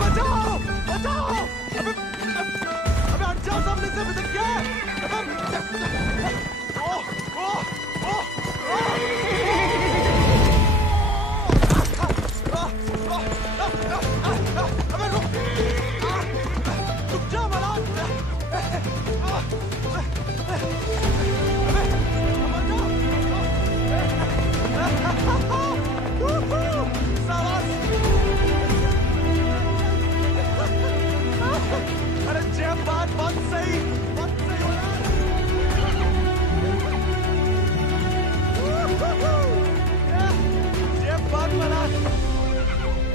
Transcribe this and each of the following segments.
बचाओ बचाओ! अबे हट जाओ सामने से! अबे क्या है? ओह ओह ओह! अबे रुक जा मलाल! अरे जय बात सही जय बात मलाल!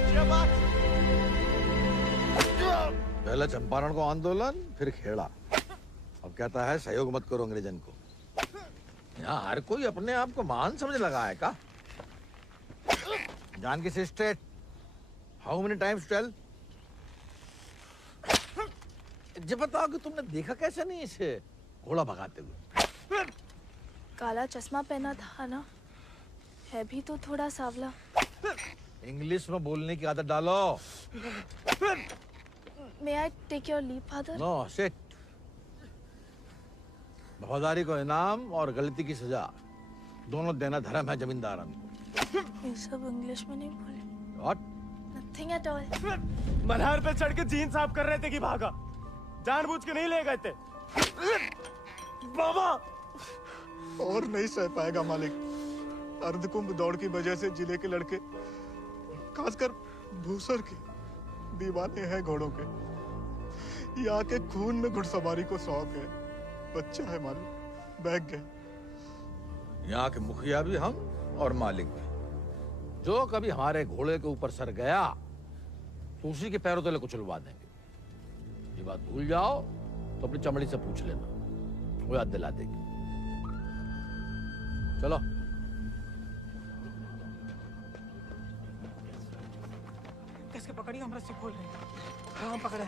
जय बात! पहले चंपारण को आंदोलन, फिर खेड़ा। अब कहता है सहयोग मत करो अंग्रेजन को। यहाँ हर कोई अपने आप को महान समझ लगा है का? Janaki sister, how many times tell? जब बताओ कि तुमने देखा कैसे नहीं इसे घोड़ा भगाते हुए? काला चश्मा पहना था ना, है भी तो थोड़ा सावला। इंग्लिश में बोलने की आदत डालो। May I take your leave, father? No sit. वफादारी को इनाम और गलती की सजा दोनों देना धर्म है जमींदार को। ये सब इंग्लिश में नहीं बोले। What? Nothing at all. Malhar पे चढ़ के जीन साफ कर रहे थे कि भागा? जानबूझ के नहीं ले गए थे। बाबा! और नहीं सह पाएगा मालिक। अर्धकुंभ दौड़ की वजह से जिले के लड़के, खासकर भूसर के, दीवाने हैं घोड़ों के। यहाँ के खून में घुड़सवारी को शौक है। बच्चा है मालिक, बहक गए। यहाँ के मुखिया भी हम और मालिक भी। जो कभी हमारे घोड़े के ऊपर सर गया तो उसी के पैरों तले कुचलवा देंगे। ये बात भूल जाओ तो अपनी चमड़ी से पूछ लेना, वो याद दिला देगी। चलो। कैसे पकड़ी? हम रस्सी खोल रहे हैं। हाँ हम पकड़े।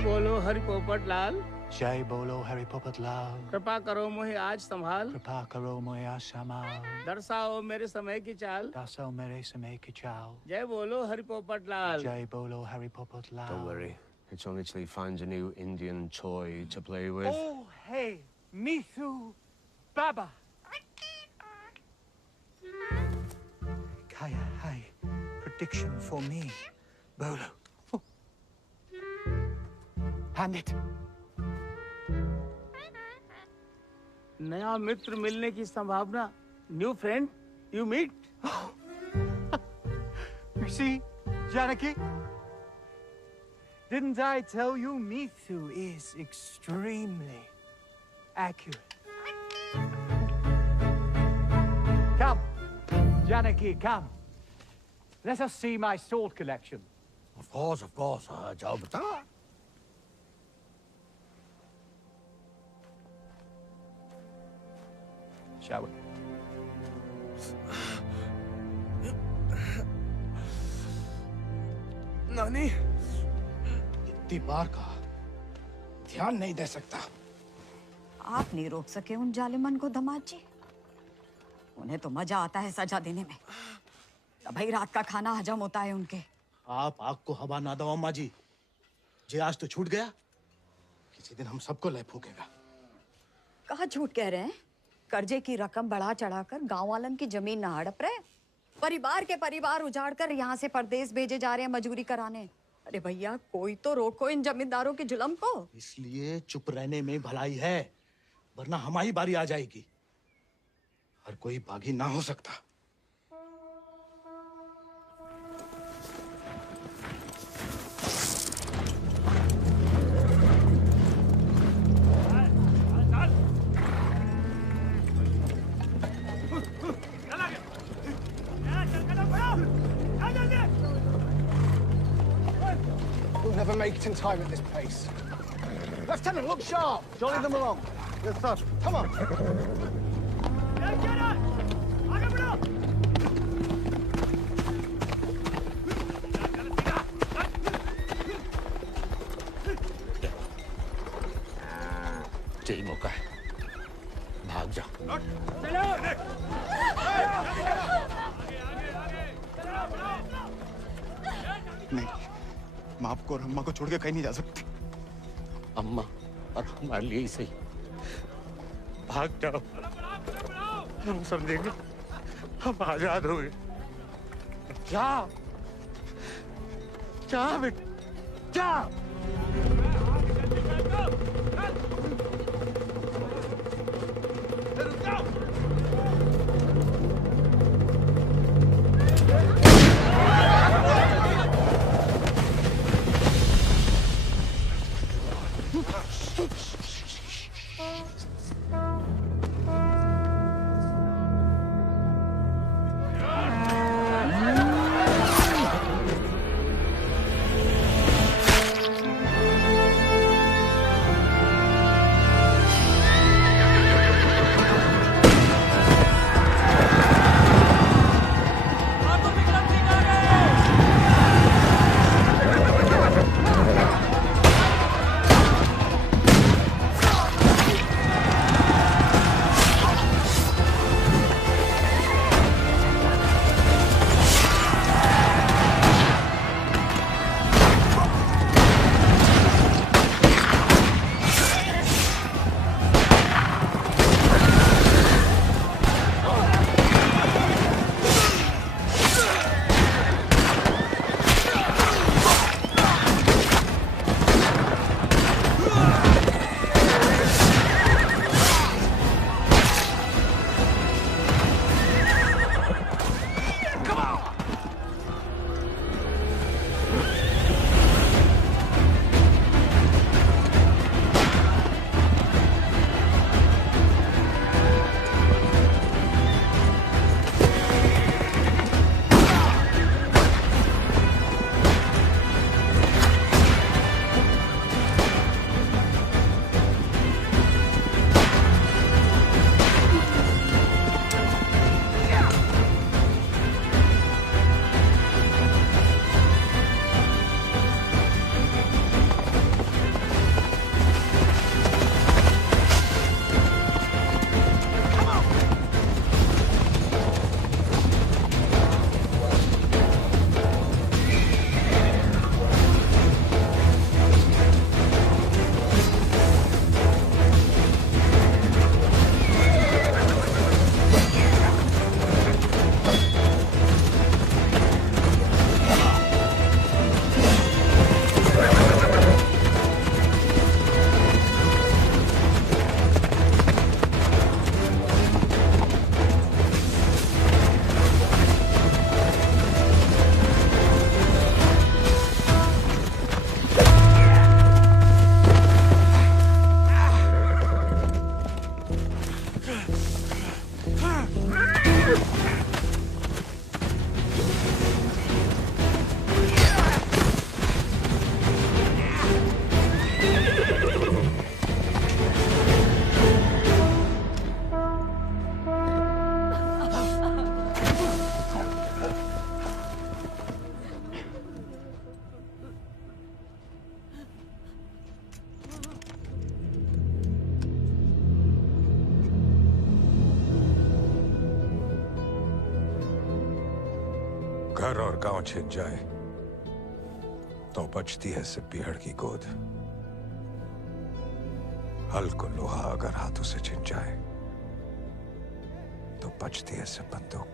बोलो हरि पोपट लाल। जय बोलो हरि पोपट लाल। कृपा करो मुझे आज संभाल। कृपा करो मुझे आज संभाल। दर्शाओ मेरे समय की चाल। दर्शाओ मेरे समय की चाल। जय बोलो हरि पोपट लाल। जय बोलो Hari Popat Lal. Don't worry, it's only till he finds a new Indian toy to play with. Oh, hey, Mithu, Baba. Kaya, hi, prediction for me, Bolo. Hand it. नया मित्र मिलने की संभावना। New friend you meet. You see, Janaki? Didn't I tell you Mithu is extremely accurate? Come, Janaki, come. Let us see my sword collection. Of course. जाओ बता। Shall we? नानी, इतनी बार कहा, ध्यान नहीं दे सकता। आप नहीं रोक सके उन जालिमन को दमाद जी। उन्हें तो मजा आता है सजा देने में। तभी रात का खाना हजम होता है उनके। आप आग को हवा ना दो अम्मा जी। जे आज तो छूट गया, किसी दिन हम सबको लय फूकेगा। कहाँ झूठ कह रहे हैं? कर्जे की रकम बढ़ा चढ़ाकर गांव वालन की जमीन ना हड़प रहे। परिवार के परिवार उजाड़ कर यहाँ से परदेश भेजे जा रहे हैं मजूरी कराने। अरे भैया, कोई तो रोको इन जमींदारों के जुल्म को। इसलिए चुप रहने में भलाई है, वरना हमारी बारी आ जाएगी। हर कोई बागी ना हो सकता। We'll never make it in time at this pace. Lieutenant, look sharp. Jolly them along. Yes, sir. Come on. आगे बढ़ो। यही मौका है, भाग जा। नहीं, मैं आपको और अम्मा को छोड़ के कहीं नहीं जा सकती। अम्मा और हमारे लिए ही सही, भाग जाओ। हम समझेंगे, हम आजाद हो गए। जा जा बेटा, जा। घर और गांव छिन जाए तो बचती है सिर्फ पीहड़ की गोद। हल को लोहा अगर हाथों से छिन जाए तो बचती है सिर्फ बंदूक।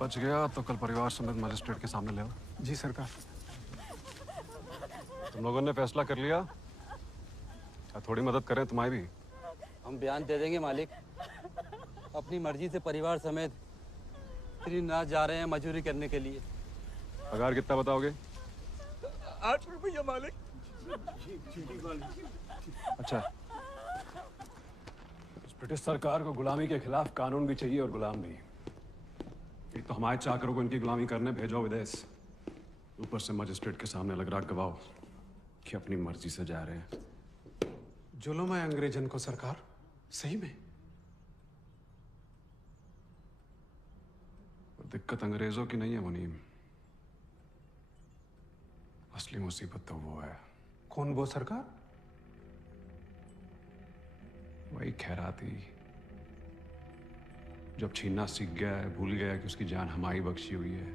बच गया तो कल परिवार समेत मजिस्ट्रेट के सामने ले आओ। जी सरकार। तुम लोगों ने फैसला कर लिया? थोड़ी मदद करें तुम्हारी भी। हम बयान दे देंगे मालिक। अपनी मर्जी से परिवार समेत त्रिनाथ जा रहे हैं मजदूरी करने के लिए। पगार कितना बताओगे? 8 रुपया मालिक। अच्छा, इस ब्रिटिश सरकार को गुलामी के खिलाफ कानून भी चाहिए और गुलाम भी। एक तो हमारे चाकरों को इनकी गुलामी करने भेजो विदेश, ऊपर से मजिस्ट्रेट के सामने लग रहा गवाह कि अपनी मर्जी से जा रहे हैं। जुल्म है अंग्रेजन को सरकार, सही में। दिक्कत अंग्रेजों की नहीं है मुनीम, असली मुसीबत तो वो है। कौन वो सरकार? वही खैराती, जब छीनना सीख गया है, भूल गया कि उसकी जान हमारी बख्शी हुई है।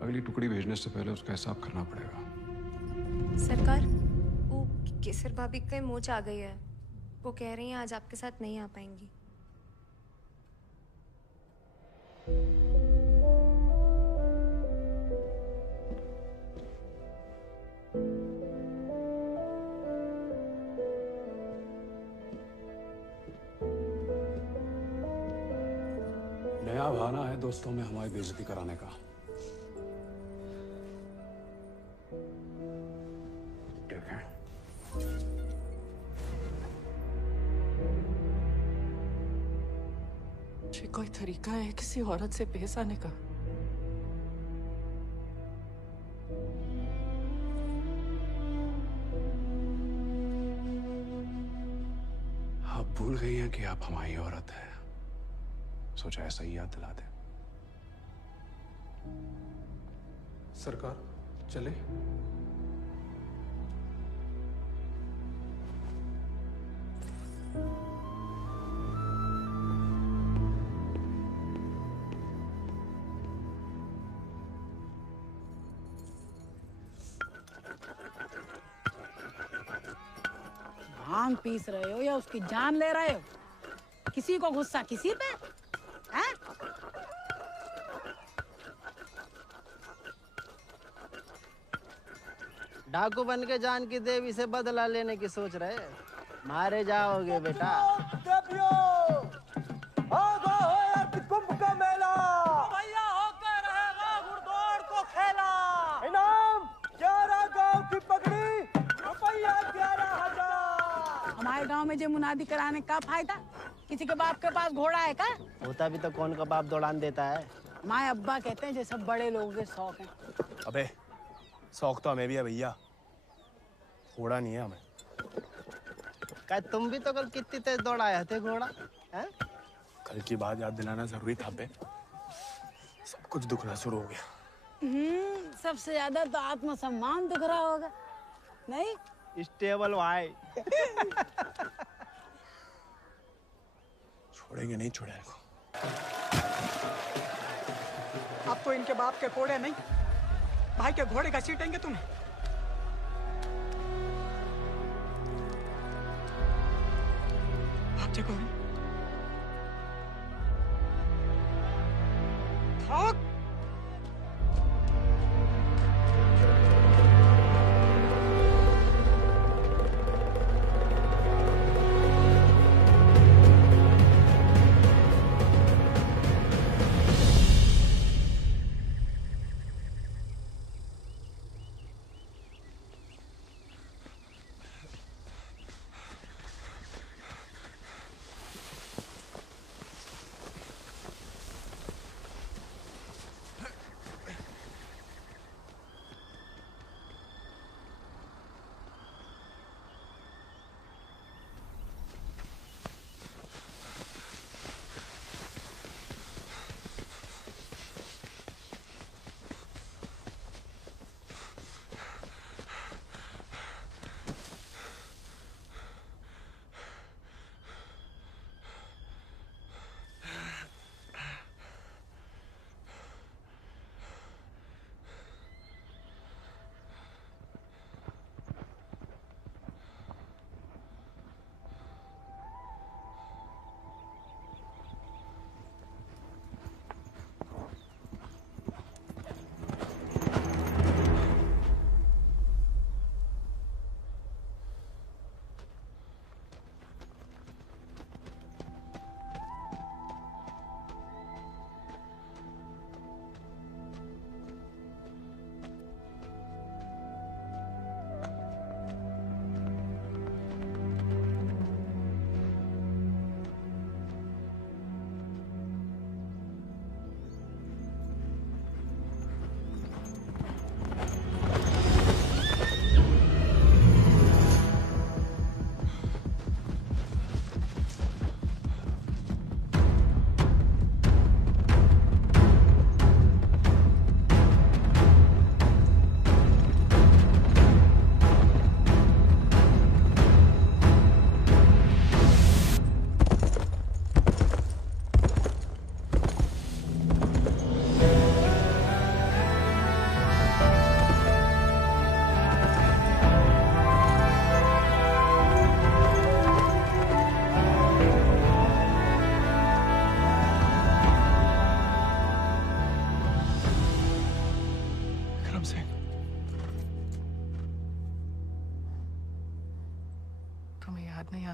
अगली टुकड़ी भेजने से पहले उसका हिसाब करना पड़ेगा। सरकार, वो केसर भाभी के मोच आ गई है। वो कह रही हैं आज आपके साथ नहीं आ पाएंगी। नया बहाना है दोस्तों में हमारी बेइज्जती कराने का। ठीक है। ये कोई तरीका है किसी औरत से पेश आने का? आप भूल गई हैं कि आप हमारी औरत है। सोचा ऐसा ही याद दिला दे। सरकार चले? भांग पीस रहे हो या उसकी जान ले रहे हो? किसी को गुस्सा किसी पे? हैं? डाकू बन के जान की देवी से बदला लेने की सोच रहे? मारे जाओगे बेटा। कुंभ का मेला भैया होकर रहेगा घुड़दौड़ को खेला। इनाम 11 गांव की पगड़ी, रुपया 11,000। हमारे गांव में जो मुनादी कराने का फायदा? किसी के बाप के पास घोड़ा है का? होता भी तो कौन का बाप दौड़ान देता है। माए अब्बा कहते हैं जैसे बड़े लोगों के शौक हैं। अबे शौक तो हमें भी है भैया, घोड़ा नहीं है हमें। क्या तुम भी तो कल कितनी तेज दौड़ाए थे घोड़ा? हैं? कल की बात याद दिलाना जरूरी था बे। सब कुछ दुखना शुरू हो गया। सबसे ज्यादा तो आत्मसम्मान दुख रहा होगा, नहीं? स्टेबल भाई। छोड़ेंगे नहीं छोड़ेंगे को। अब तो इनके बाप के कोड़े नहीं, भाई के घोड़े घसीटेंगे तुम्हें। भाग जाओ। भाग।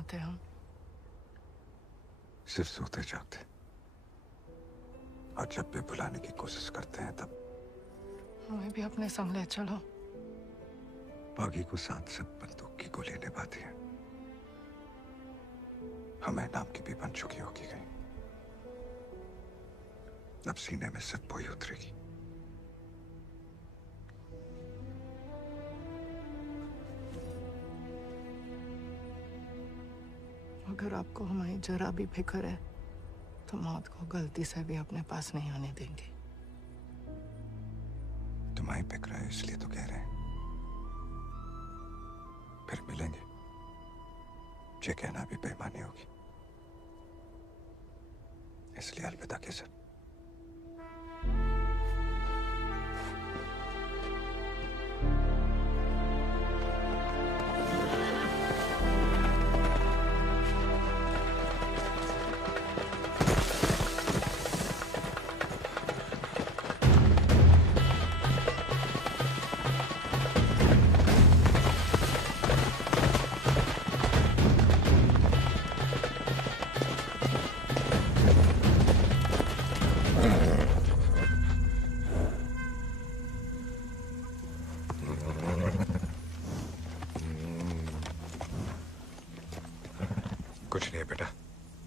चाहते हम? सिर्फ सोते जागते। और जब भी बुलाने की कोशिश करते हैं तब हमें भी अपने संग ले चलो। बागी को 7 बंदूक की गोली निभाती है। हमें नाम की भी बन चुकी होगी कहीं। अब सीने में सिर्फ वही उतरेगी। अगर आपको हमारी जरा भी फिक्र है तो मौत को गलती से भी अपने पास नहीं आने देंगे। तुम्हारी फिक्र है इसलिए तो कह रहे हैं। फिर मिलेंगे। ये कहना भी बेईमानी होगी, इसलिए अलविदा के सर। कुछ नहीं है बेटा,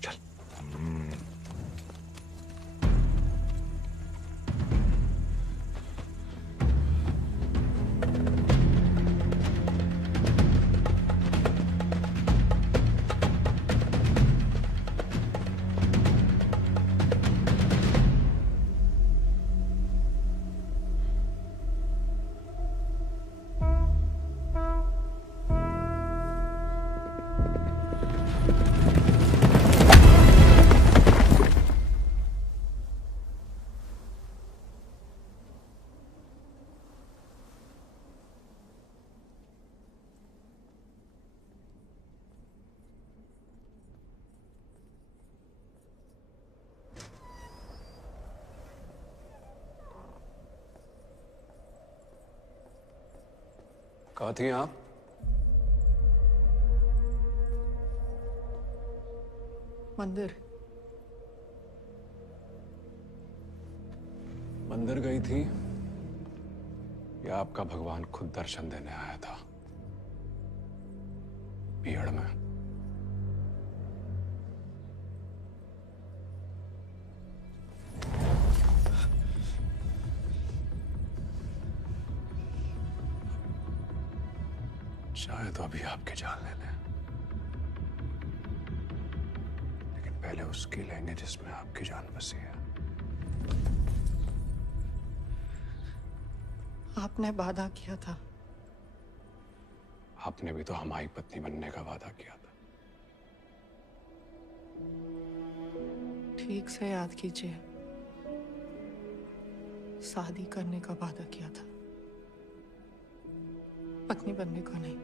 चल। कहाँ थी आप? मंदिर। मंदिर गई थी या आपका भगवान खुद दर्शन देने आया था भीड़ में? शायद तो अभी आपकी जान ले लें, लेकिन पहले उसकी लेंगे जिसमें आपकी जान बसी है। आपने वादा किया था। आपने भी तो हमारी पत्नी बनने का वादा किया था। ठीक से याद कीजिए, शादी करने का वादा किया था, पत्नी बनने का नहीं।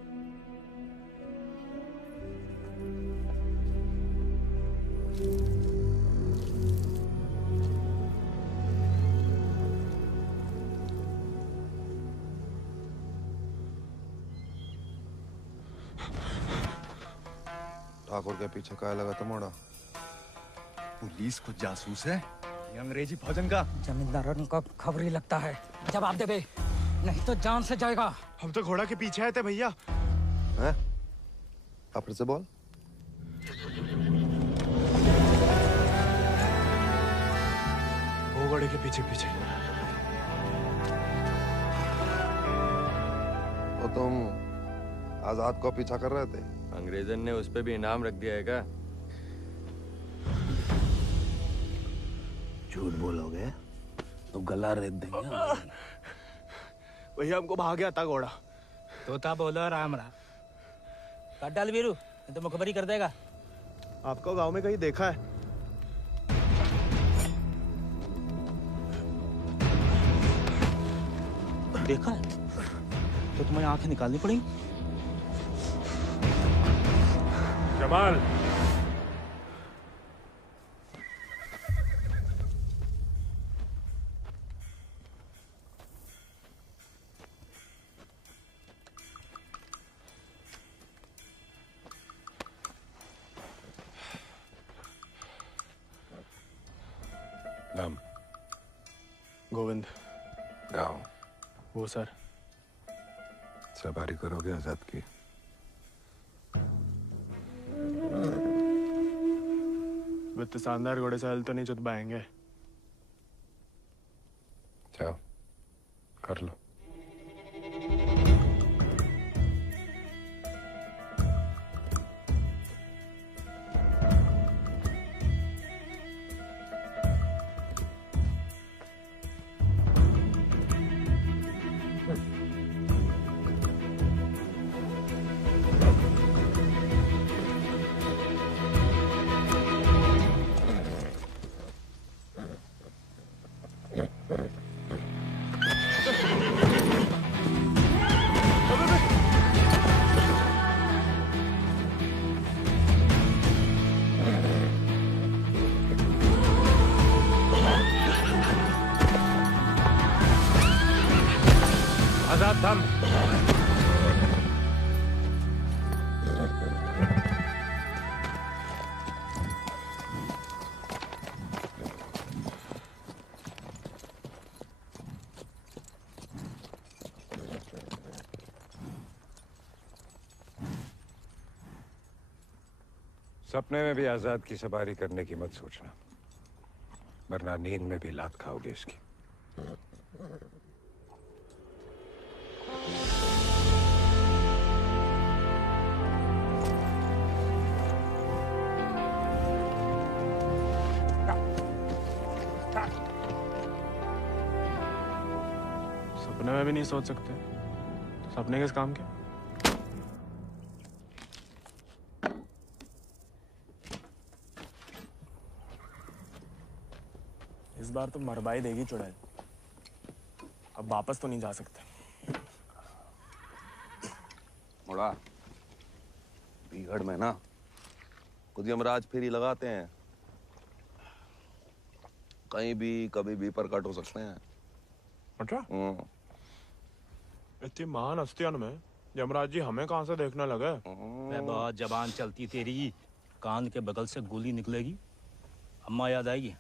ठाकुर के पीछे काय लगा था मोड़ा? पुलिस को जासूस है ये अंग्रेजी भोजन का। जमींदारों को खबर ही लगता है। जवाब दे बे, नहीं तो जान से जाएगा। हम तो घोड़ा के पीछे आए थे भैया। हैं? आप फिर से बोल। वो घोड़े के पीछे पीछे। तो तुम आजाद को पीछा कर रहे थे? अंग्रेजन ने उस पे भी इनाम रख दिया है क्या? झूठ बोलोगे तो गला रेत देंगे। भैया हमको भाग गया था घोड़ा। तोता बोलो राम राम। काट डाल वीरू, नहीं तो मुखबरी कर देगा। आपको गांव में कहीं देखा है? देखा है तो तुम्हें आंखें निकालनी पड़ेंगी। जमाल, नाम? गोविंद। गाँव? वो सर। सवारी करोगे आजाद की? वित्त शानदार घोड़े से हल तो नहीं चुतवाएंगे। जाओ कर लो। आजाद थम। सपने में भी आजाद की सवारी करने की मत सोचना, वरना नींद में भी लात खाओगे इसकी। सपने में भी नहीं सोच सकते, सपने किस काम के? इस बार तो मरवाई देगी चुड़ैल, अब वापस तो नहीं जा सकते। मुड़ा बीहड़ में ना खुद यमराज फेरी लगाते हैं, कहीं भी कभी भी प्रकट हो सकते हैं। अच्छा? इतनी महान हस्तियों में यमराज जी हमें कहाँ से देखने लगे? मैं बहुत जबान चलती तेरी, कान के बगल से गोली निकलेगी, अम्मा याद आएगी।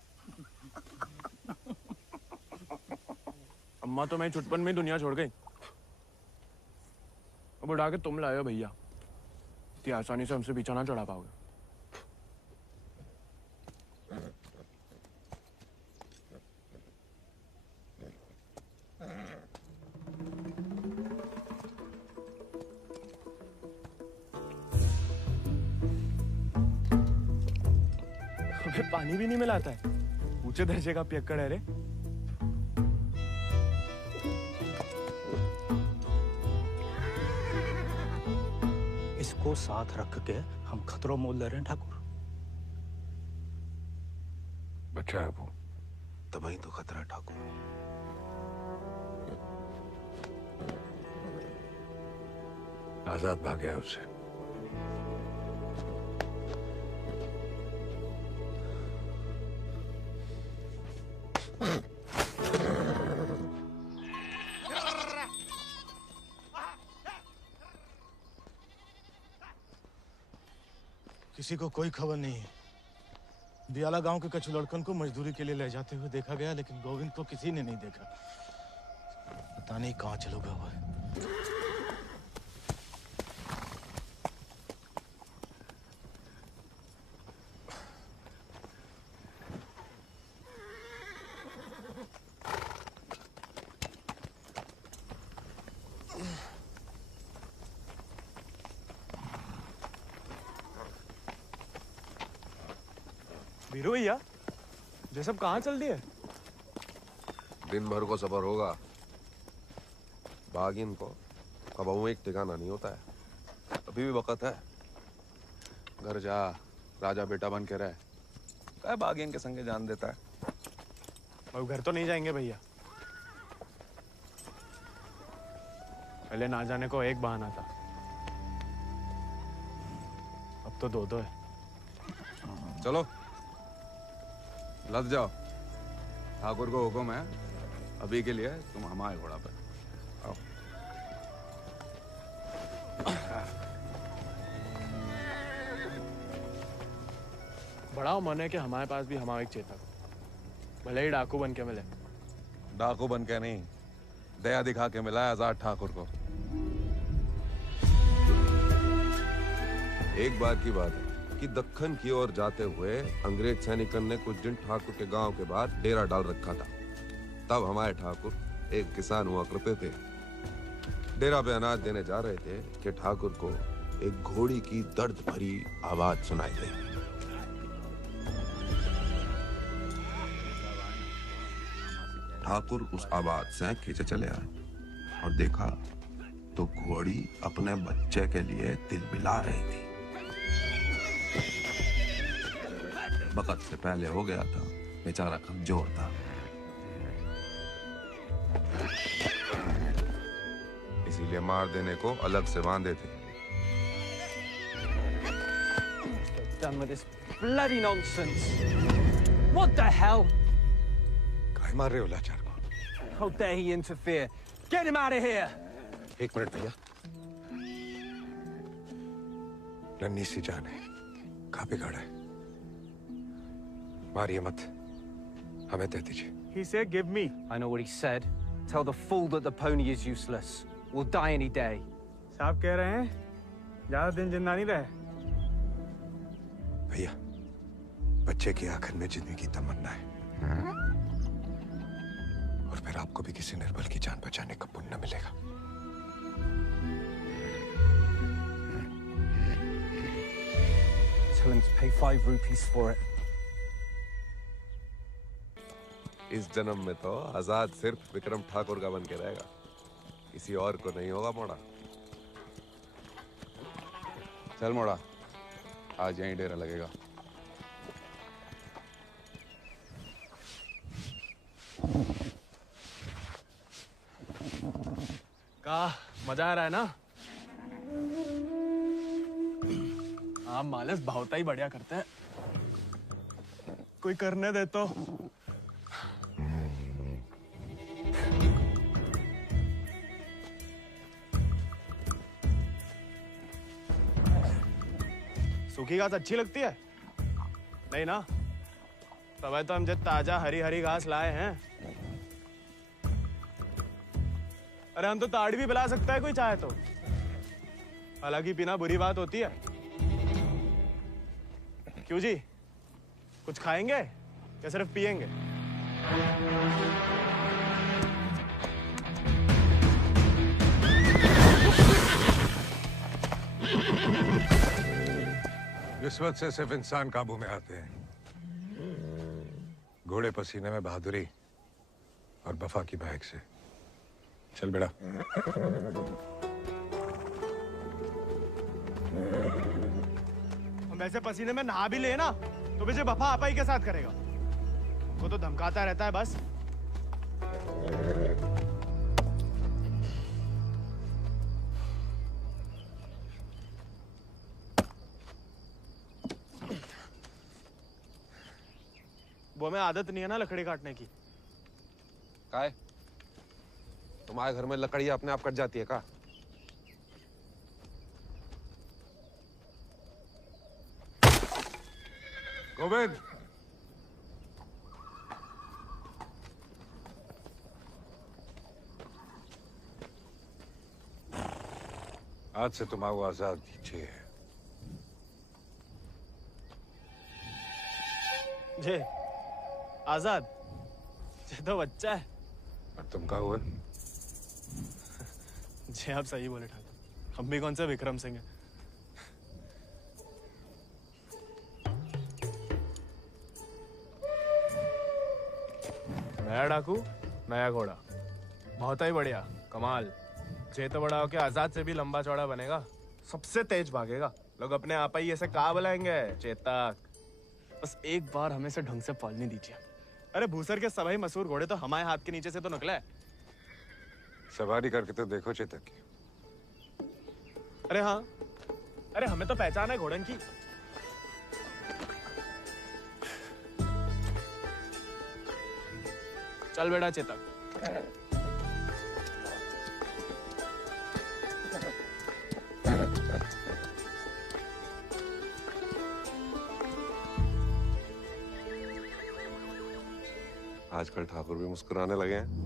अम्मा तो मैं छुटपन में ही दुनिया छोड़ गई, अब उड़ा के तुम लाए हो भैया, इतनी आसानी से हमसे पीछा ना चढ़ा पाओगे। हमें पानी भी नहीं मिलाता है, ऊंचे दर्जे का पियक्कड़ है रे। इसको साथ रख के हम खतरों मोल ले रहे हैं ठाकुर। बच्चा है वो, तभी तो खतरा है ठाकुर। आजाद भाग गया उससे। किसी को कोई खबर नहीं है। दियाला गांव के कछु लड़कन को मजदूरी के लिए ले जाते हुए देखा गया, लेकिन गोविंद को किसी ने नहीं देखा। पता नहीं कहाँ चलो गया हुआ है। वीरू भैया, ये सब कहाँ चल दिए? दिन भर को सफर होगा, बागिन को कबहू एक ठिकाना नहीं होता है। अभी भी वक्त है, घर जा, राजा बेटा बन के रहे। क्या बागिन के संगे जान देता है। अब घर तो नहीं जाएंगे भैया, पहले ना जाने को एक बहाना था, अब तो दो है। चलो लद जाओ, ठाकुर को हुक्म है, अभी के लिए तुम हमारे घोड़ा पे आओ। बड़ा मन है कि हमारे पास भी हमारा एक चेतक। भले ही डाकू बन के मिले। डाकू बन के नहीं, दया दिखा के मिला है आजाद ठाकुर को। एक बार की बात है कि दक्कन की ओर जाते हुए अंग्रेज सैनिकों ने कुछ दिन ठाकुर के गांव के बाहर डेरा डाल रखा था। तब हमारे ठाकुर एक किसान हुआ करते थे। डेरा पे अनाज देने जा रहे थे कि ठाकुर को एक घोड़ी की दर्द भरी आवाज सुनाई दी। ठाकुर उस आवाज से खींचे चले आए और देखा तो घोड़ी अपने बच्चे के लिए तिलमिला रही थी। वक्त से पहले हो गया था, बेचारा कमजोर था। इसीलिए मार देने को अलग से बांधे थे। Done with this bloody nonsense. What the hell? काय मार रहे हो लाचार को? How dare he interfere? Get him out of here! एक मिनट भैया। नन्ही सी जान है, कहाँ बिगाड़ा है? मारिए मत, हमें दे दीजिए। He said, "Give me." I know what he said. Tell the fool that the pony is useless. We'll die any day. साहब कह रहे हैं, ज्यादा दिन जिंदा नहीं रहे। भैया, बच्चे की आंखन में जीने की तमन्ना है। और फिर आपको भी किसी निर्बल की जान बचाने का पुण्य मिलेगा। Tell him to pay 5 rupees for it. इस जन्म में तो आजाद सिर्फ विक्रम ठाकुर का बन के रहेगा, किसी और को नहीं होगा मोड़ा। चल मोड़ा, आज यहीं डेरा लगेगा। का मजा आ रहा है ना? आप मालस भावता ही बढ़िया करते हैं। कोई करने दे तो। सूखी घास अच्छी लगती है? नहीं ना? तब तो हम जब ताजा हरी हरी घास लाए हैं। अरे हम तो ताड़ी भी पिला सकता है कोई चाहे तो। हालांकि पीना बुरी बात होती है। क्यों जी? कुछ खाएंगे या सिर्फ पिएंगे? किस्मत से सिर्फ इंसान काबू में आते हैं। घोड़े पसीने में बहादुरी और वफा की महक से। चल बेटा। हम ऐसे पसीने में नहा भी ले ना तो मुझे वफा आपा ही के साथ करेगा। वो तो धमकाता रहता है बस। वो हमें आदत नहीं है ना लकड़ी काटने की। काय? तुम्हारे घर में लकड़ी अपने आप कट जाती है का? गोविंद, आज से तुम आओ आजाद दीजिए। जे आजाद, ये तो बच्चा है। और तुम कहा हुआ? जी आप सही बोले ठाकुर। हम भी कौन से विक्रम सिंह हैं। नया डाकू, नया घोड़ा, बहुत ही बढ़िया, कमाल। जे तो बड़ा होके आजाद से भी लंबा चौड़ा बनेगा, सबसे तेज भागेगा। लोग अपने आप ही ऐसे कहा बुलाएंगे, चेतक। बस एक बार हमें से ढंग से पालने दीजिए। अरे भूसर के सभी मशहूर घोड़े तो हमारे हाथ के नीचे से तो निकले हैं। सवारी करके तो देखो चेतक की। अरे हाँ, अरे हमें तो पहचान है घोड़न की। चल बेटा चेतक। आजकल ठाकुर भी मुस्कुराने लगे हैं।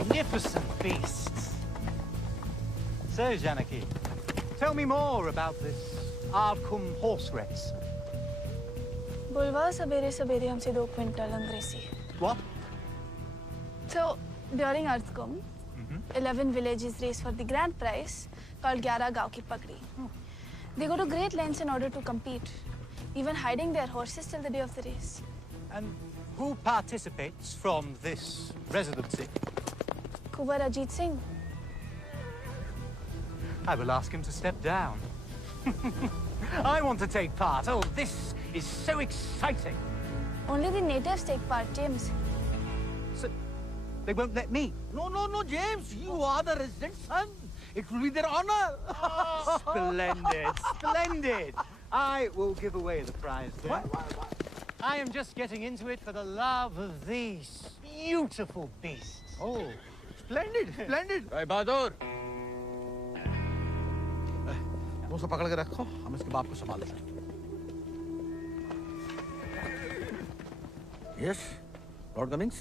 Magnificent beasts. So, Janaki, tell me more about this Ardcumbe horse race. बुलवा सवेरे सवेरे हमसे 2 क्विंटल अंग्रेजी. What? So, during Ardcumbe, 11 villages race for the grand prize called 11 गांव की पगड़ी. They go to great lengths in order to compete, even hiding their horses till the day of the race. And who participates from this residency? Kuwar Ajit Singh. I will ask him to step down. I want to take part. Oh, this is so exciting. Only the natives take part, James. So, they won't let me? No, James. You are the resident son. It will be their honor. Splendid, splendid. I will give away the prize then. Why? I am just getting into it for the love of these beautiful beasts. Oh, splendid, splendid. भाई बहादुर, मुझसे पकड़ के रखो, हम इसके बाप को संभाल लेंगे। Yes, Lord Cummings.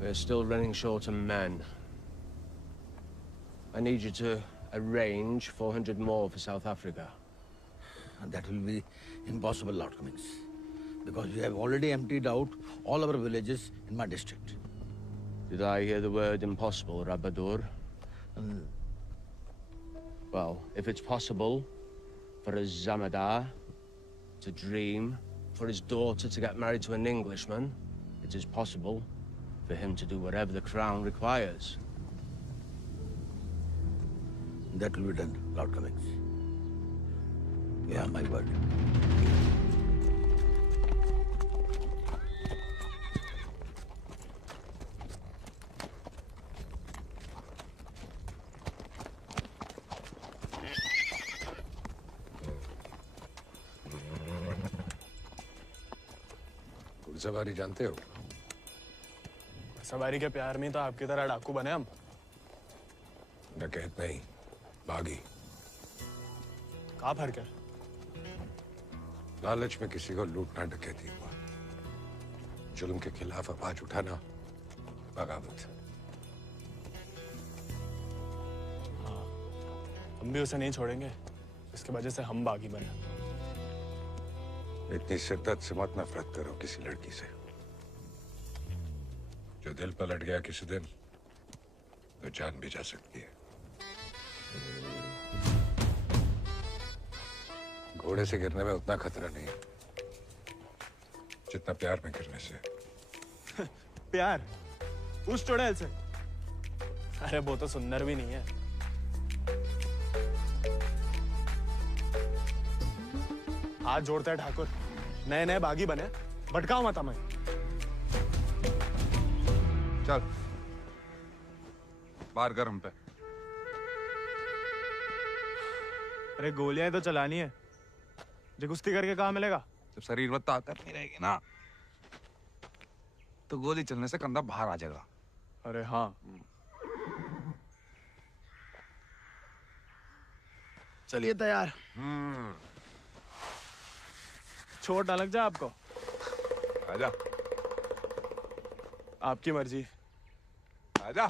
We're still running short on men. I need you to arrange 400 more for South Africa. And that will be impossible, Lord Cummings, because we have already emptied out all our villages in my district. Did I hear the word impossible, Rabadur? Well, if it's possible for a Zamadar to dream, for his daughter to get married to an Englishman, it is possible for him to do whatever the crown requires. That will be done, Lord Cummings. You have my word. सवारी जानते हो? सवारी के प्यार में तो आपकी तरह डाकू बने हम। डकैत नहीं, बागी। कहाँ फर्क है? लालच में किसी को लूटना डकैती हुआ। जुल्म के खिलाफ आवाज उठाना बगावत। हाँ, हम भी उसे नहीं छोड़ेंगे, इसकी वजह से हम बागी बने। इतनी शिद्दत से मत नफरत करो किसी लड़की से। जो दिल पलट गया किसी दिन, तो जान भी जा सकती है। घोड़े से गिरने में उतना खतरा नहीं जितना प्यार में गिरने से। प्यार? उस चुड़ैल से? अरे वो तो सुंदर भी नहीं है। हाथ जोड़ते हैं ठाकुर, नए नए बागी बने, भटकाओ मत हमें। चल बाहर गर्म पे। अरे गोलियां तो चलानी है, जो कुश्ती करके कहाँ मिलेगा? जब शरीर में ताकत नहीं रहेगी ना, तो गोली चलने से कंधा बाहर आ जाएगा। अरे हाँ, चलिए तैयार। चोट ना लग जाए आपको। आजा। आपकी मर्जी। आजा।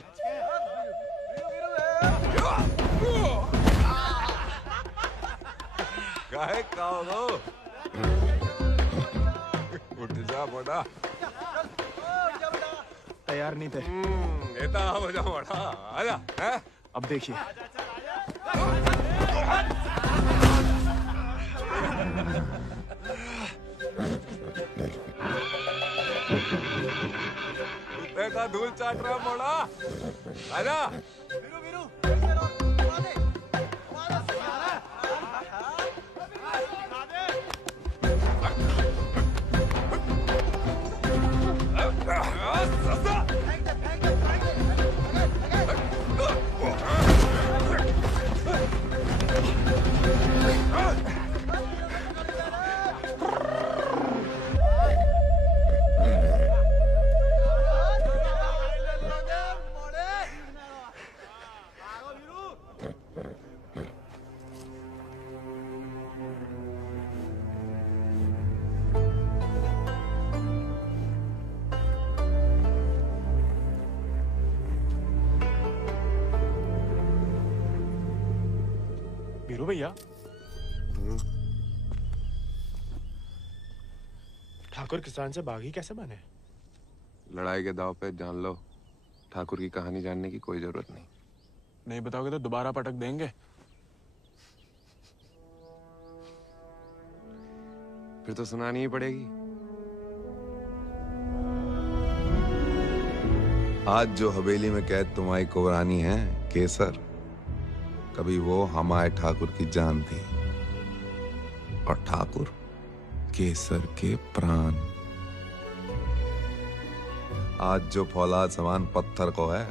काहे खाओ? उठ जा बड़ा। तैयार नहीं थे। नेता हो जा बड़ा। आजा। हैं? अब देखिए। कुत्ते का धूल चाट रहा मोड़ा। आजा। वीरू भैया, ठाकुर किसान से बागी कैसे बने? लड़ाई के दाव पे जान लो, ठाकुर की कहानी जानने की कोई जरूरत नहीं। नहीं बताओगे तो दोबारा पटक देंगे। फिर तो सुनानी ही पड़ेगी। आज जो हवेली में कैद तुम्हारी कुबरानी है केसर, कभी वो हमारे ठाकुर की जान थी, और ठाकुर केसर के प्राण। आज जो फौलाद समान पत्थर को है,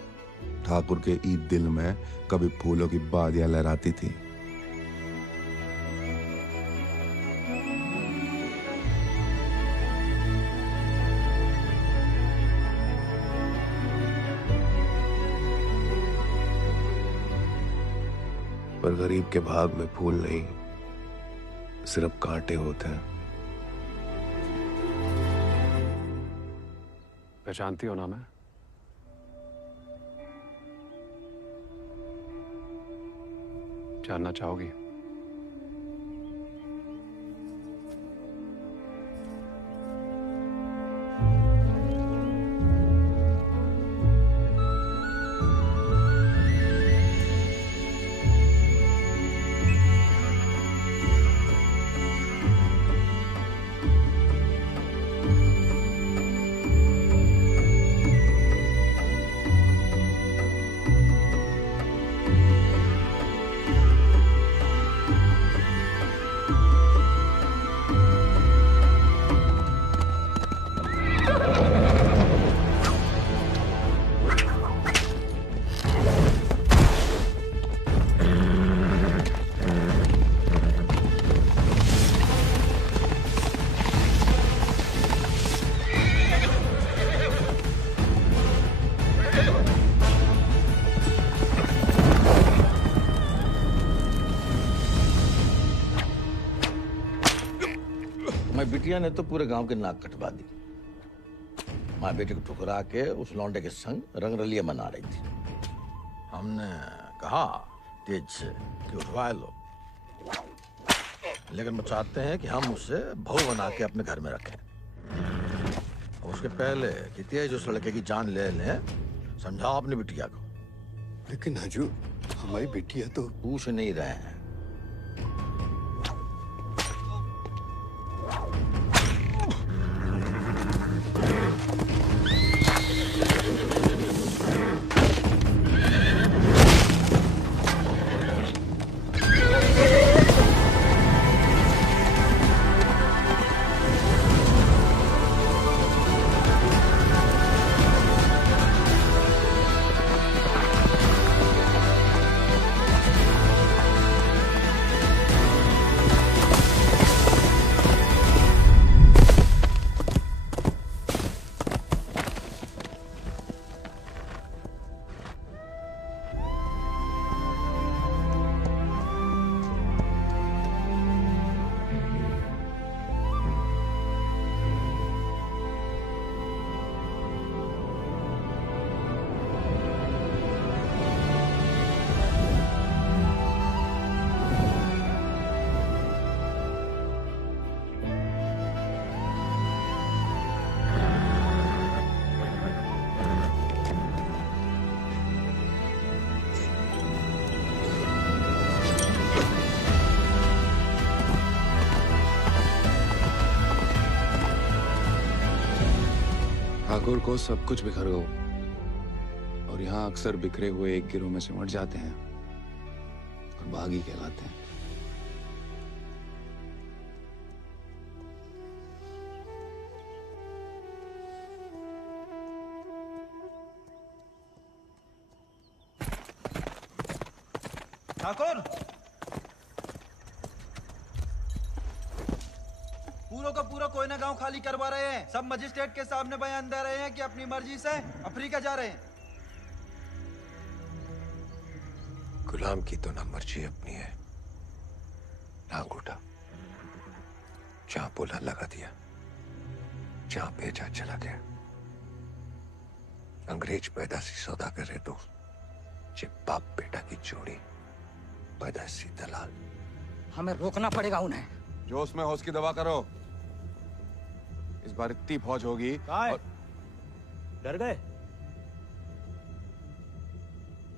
ठाकुर के ईद दिल में कभी फूलों की बादियां लहराती थी। पर गरीब के भाग में फूल नहीं, सिर्फ कांटे होते हैं। पहचानती हो ना मैं? जानना चाहोगी? बिटिया ने तो पूरे गांव के नाक कटवा दी। माँ बेटे को ठुकरा के उस लौंडे के संग रंगरलिया मना रही थी। हमने कहा तेज से कि उठवा लो, लेकिन वो चाहते हैं कि हम उसे बहू बना के अपने घर में रखें। और उसके पहले कि तेज उस लड़के की जान ले लें, समझाओ अपनी बिटिया को। लेकिन हजूर, हमारी बिटिया तो पूछ नहीं रहे हैं। ठाकुर को सब कुछ बिखर गया, और यहाँ अक्सर बिखरे हुए एक गिरोह में सिमट जाते हैं और बागी कहलाते हैं। ठाकुर, पूरा का पूरा कोयना गांव खाली करवा रहे हैं। सब मजिस्ट्रेट के सामने बयान दे रहे हैं कि अपनी मर्जी से अफ्रीका जा रहे हैं। गुलाम की तो ना मर्जी अपनी है ना अंगूठा। जहां बोला लगा दिया, जहां भेजा चला गया। अंग्रेज पैदाशी सौदागर है तो बाप बेटा की जोड़ी पैदाशी दलाल। हमें रोकना पड़ेगा उन्हें। जोश में होश की दवा करो। इस बार इतनी फौज होगी। और... डर गए?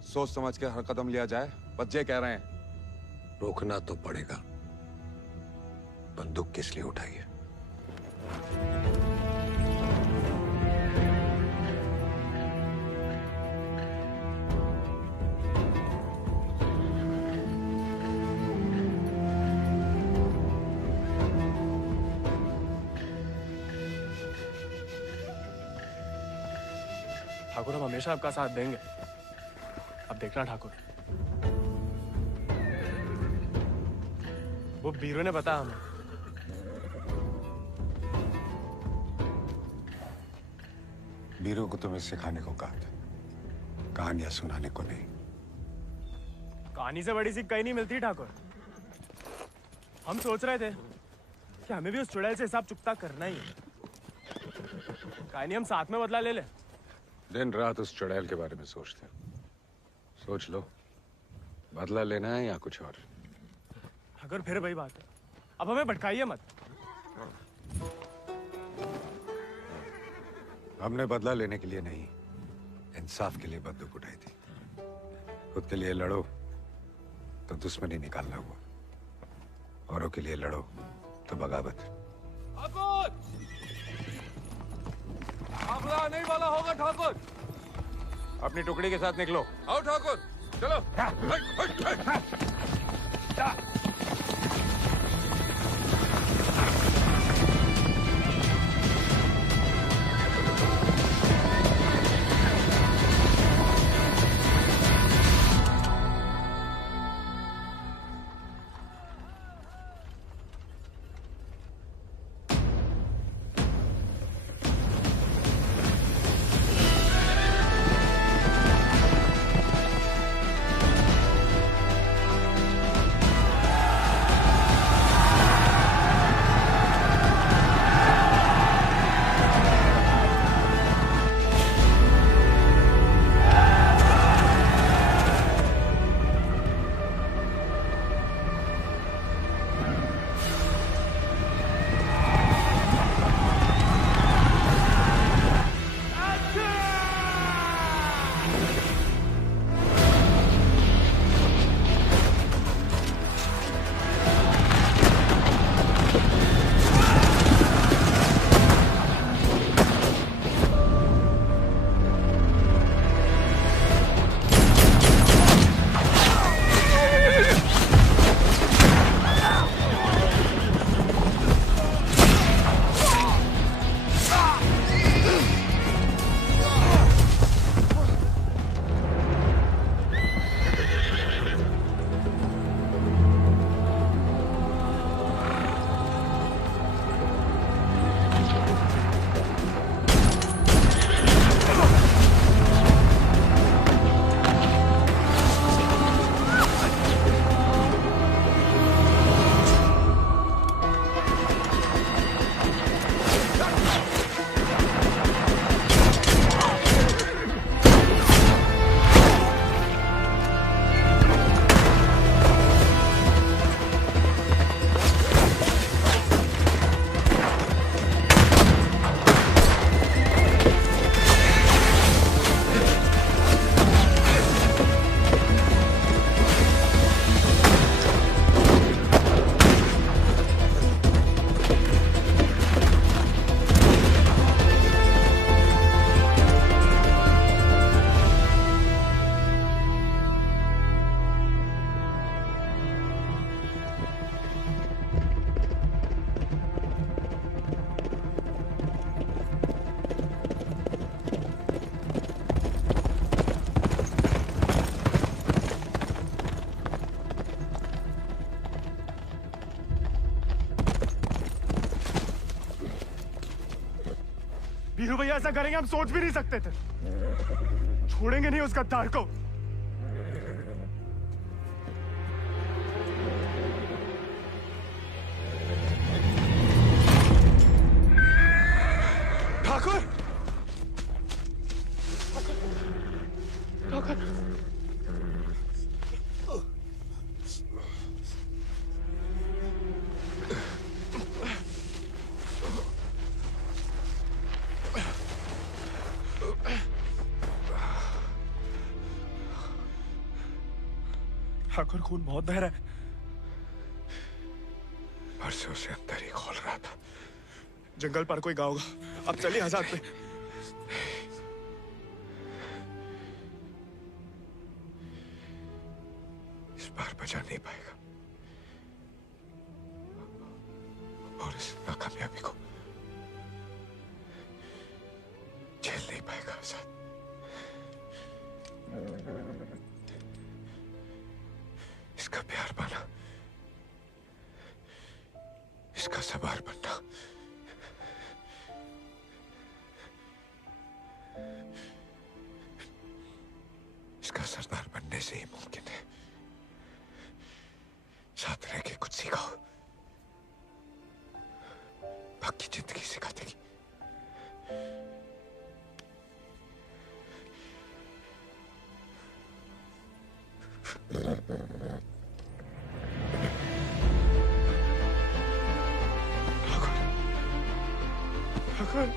सोच समझ के हर कदम लिया जाए, बच्चे कह रहे हैं। रोकना तो पड़ेगा। बंदूक किस लिए उठाई है? ठाकुर, हम हमेशा आपका साथ देंगे। अब देखना ठाकुर, वो बीरू ने बताया हमें। बीरू को तुम्हें सिखाने को कहा था, कहानियां सुनाने को नहीं। कहानी से बड़ी सी कहीं नहीं मिलती ठाकुर। हम सोच रहे थे कि हमें भी उस चुड़ैल से हिसाब चुकता करना ही है। कहानी हम साथ में बदला ले ले। दिन रात उस चुड़ैल के बारे में सोचते हैं। सोच लो, बदला लेना है या कुछ और। अगर फिर वही बात है, अब हमें भटकाइए मत। हमने बदला लेने के लिए नहीं, इंसाफ के लिए बंदूक उठाई थी। खुद के लिए लड़ो तो दुश्मनी निकालना हुआ, औरों के लिए लड़ो तो बगावत। हमला नहीं वाला होगा ठाकुर। अपनी टुकड़ी के साथ निकलो। आओ ठाकुर, चलो। बीरू भैया ऐसा करेंगे हम सोच भी नहीं सकते थे। छोड़ेंगे नहीं उस गद्दार को। ठाकुर, ठाकुर, ठाकुर खून बहुत बह रहा है। परसों से अंदर ही खोल रहा था। जंगल पर कोई गाँव होगा। अब चलिए आजाद पे। इस बार बचा नहीं पाएगा और इस नाकामयाबी को झेल नहीं पाएगा आजाद। इसका प्यार पाना, इसका सवार बनना, इसका सरदार बनने से ही मुमकिन है। साथ रह के कुछ सिखाओ, बाकी जिंदगी सिखा देगी। ठाकुर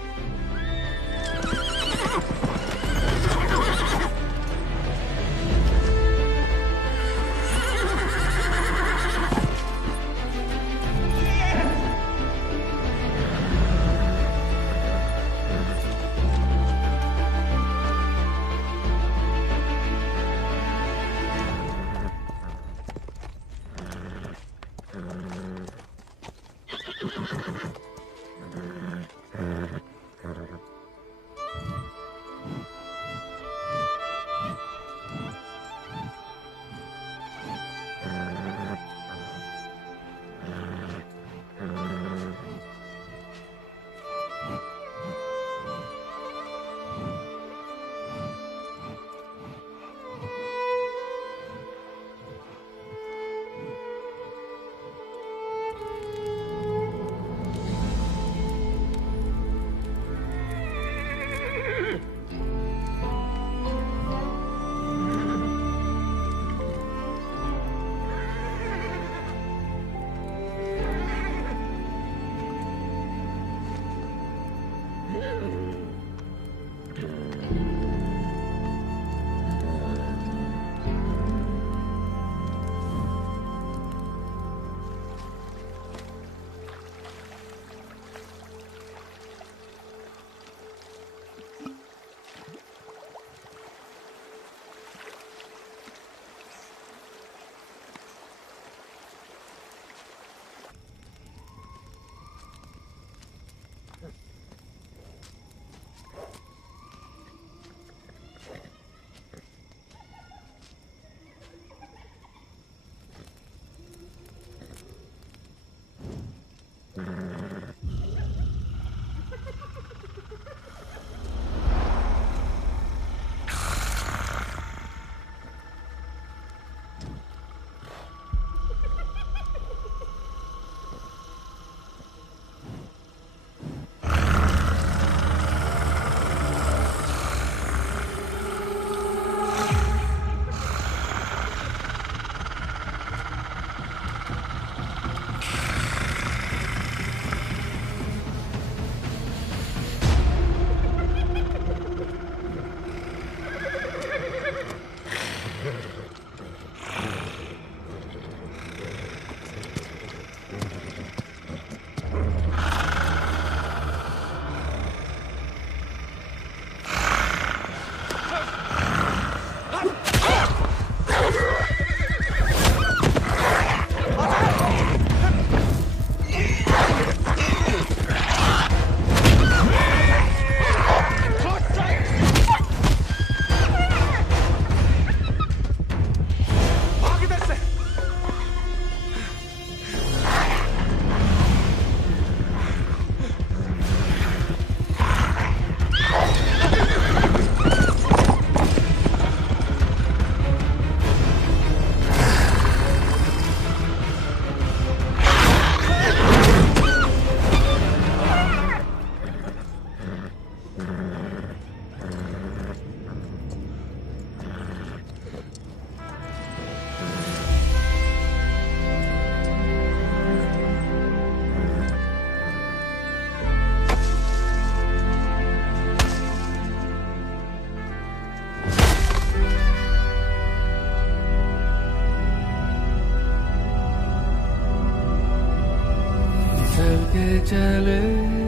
चले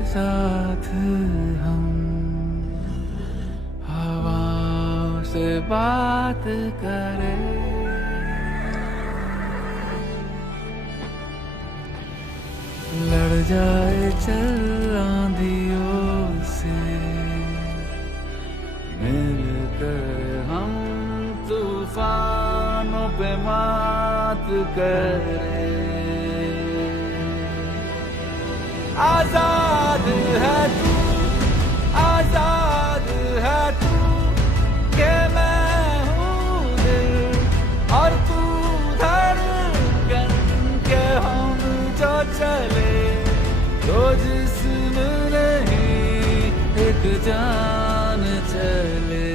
साथ हम, हवाओं से बात करें, लड़ जाए चल आंधियों से, मिलकर हम तूफानों पे मात करें। आजाद है तू, आजाद है तू, के मैं हूँ दिल और तू धड़कन, के हम जो चले तो जिस्म नहीं एक जान चले।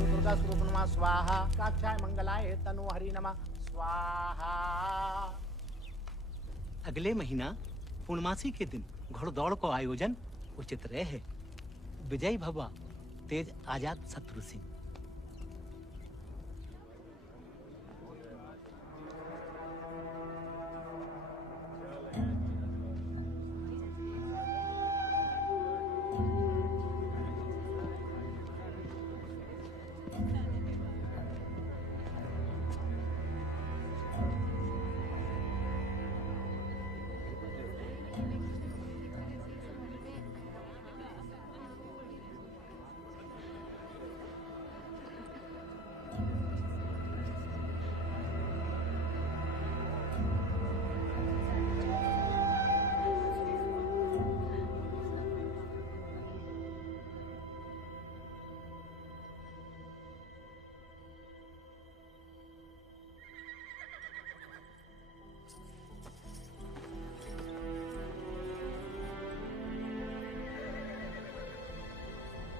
दुर्गा स्वरूप नमः स्वाहा, काक्षाय मंगलाय तनु हरि नमः स्वाहा। अगले महीना पूर्णमासी के दिन घोड़दौड़ को आयोजन उचित रहे। विजयी भवा तेज आजाद शत्रु सिंह।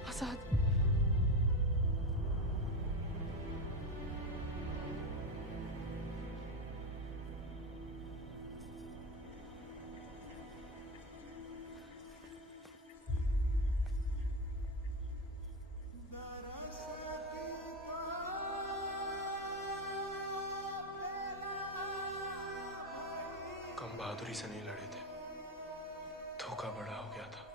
आजाद, कम बहादुरी से नहीं लड़े थे, धोखा बड़ा हो गया था।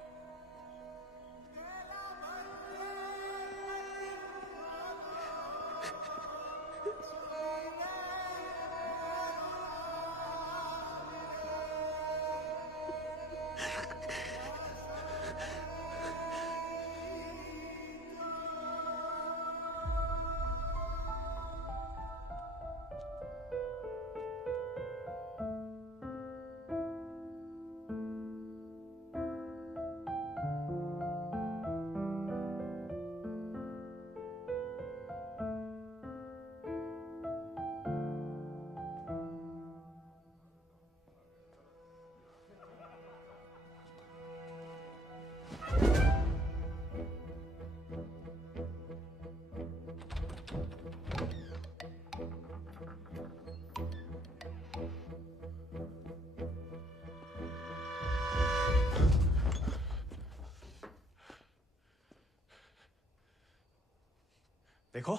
देखो,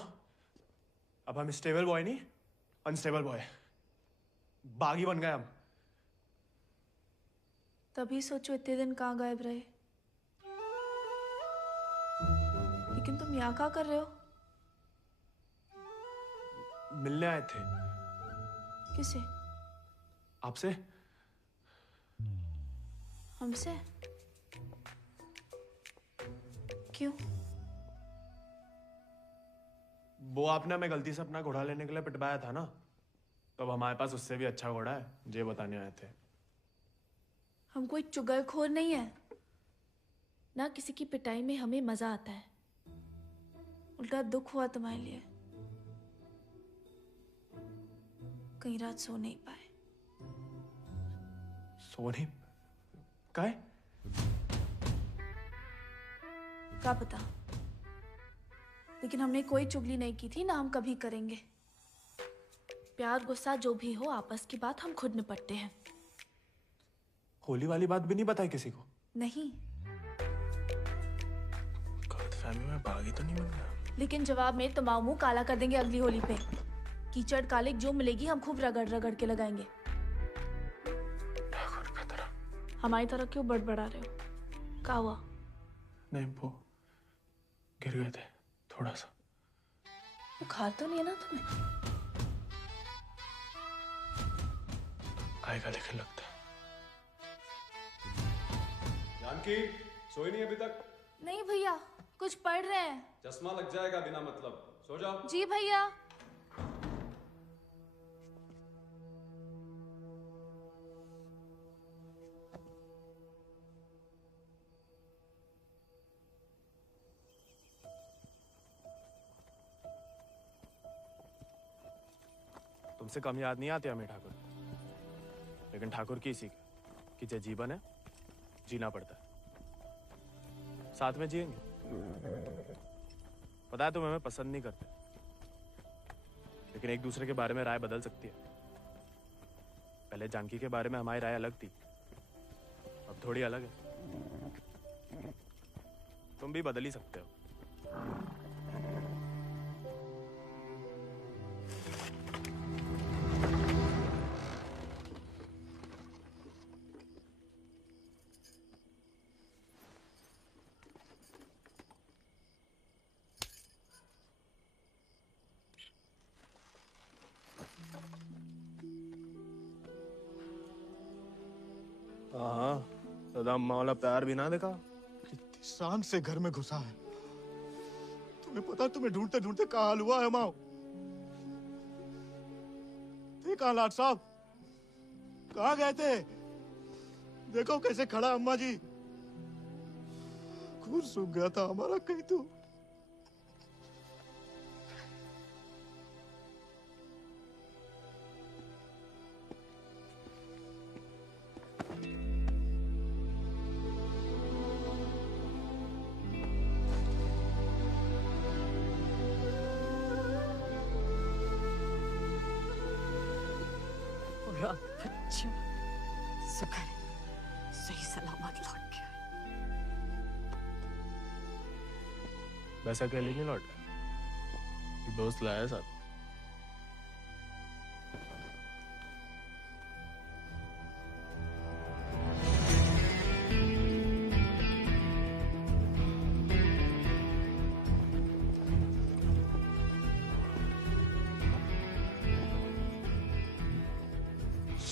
अब हम स्टेबल बॉय नहीं, अनस्टेबल बॉय, बागी बन गए हम। तभी सोचो इतने दिन कहाँ गायब रहे। लेकिन तुम यहाँ क्या कर रहे हो? मिलने आए थे। किसे? आपसे। हमसे? क्यों? वो आपने हमें गलती से अपना घोड़ा लेने के लिए पिटवाया था ना, तो अब हमारे पास उससे भी अच्छा घोड़ा है, ये बताने आए थे। हम कोई चुगलखोर नहीं है ना, किसी की पिटाई में हमें मजा आता है। उल्टा दुख हुआ तुम्हारे लिए, कई रात सो नहीं पाए। सो नहीं? काहे? क्या पता, लेकिन हमने कोई चुगली नहीं की थी, ना हम कभी करेंगे। प्यार गुस्सा जो भी हो, आपस की बात हम खुद निपटते हैं। होली वाली बात भी नहीं बताई किसी को? नहीं। गलतफहमी में बागी तो नहीं बन गया? लेकिन जवाब में तुम्हारा मुंह काला कर देंगे अगली होली पे। कीचड़ कालिक जो मिलेगी हम खूब रगड़ रगड़ के लगाएंगे। ठाकुर का तरह। हमारी तरह क्यों बड़बड़ा रहे हो? क्या हुआ? नहीं, वो गिर गए थे थोड़ा सा। बुखार तो नहीं है ना तुम्हें? आएगा लेकिन लगता है। जानकी सोई नहीं अभी तक? नहीं भैया, कुछ पढ़ रहे हैं। चश्मा लग जाएगा बिना मतलब, सो जाओ। जी भैया। तुमसे कम याद नहीं आती हमें ठाकुर, लेकिन ठाकुर की इसी कि जो जीवन है जीना पड़ता है, साथ में जिएंगे। पता है तुम हमें पसंद नहीं करते, लेकिन एक दूसरे के बारे में राय बदल सकती है। पहले जानकी के बारे में हमारी राय अलग थी, अब थोड़ी अलग है। तुम भी बदल ही सकते हो। हाँ, दादा अम्मा वाला प्यार भी ना देखा। कितनी शान से घर में घुसा है। तुम्हें पता, तुम्हें ढूंढते ढूंढते कहाँ हाल हुआ है माओ। देखा लाट साहब, कहाँ गए थे? देखो कैसे खड़ा अम्मा जी। खून सूख गया था हमारा कहीं तो। बच्चा शुक्र है सही सलामत लौट गया। वैसा अकेले नहीं लौटा, दोस्त लाया साथ।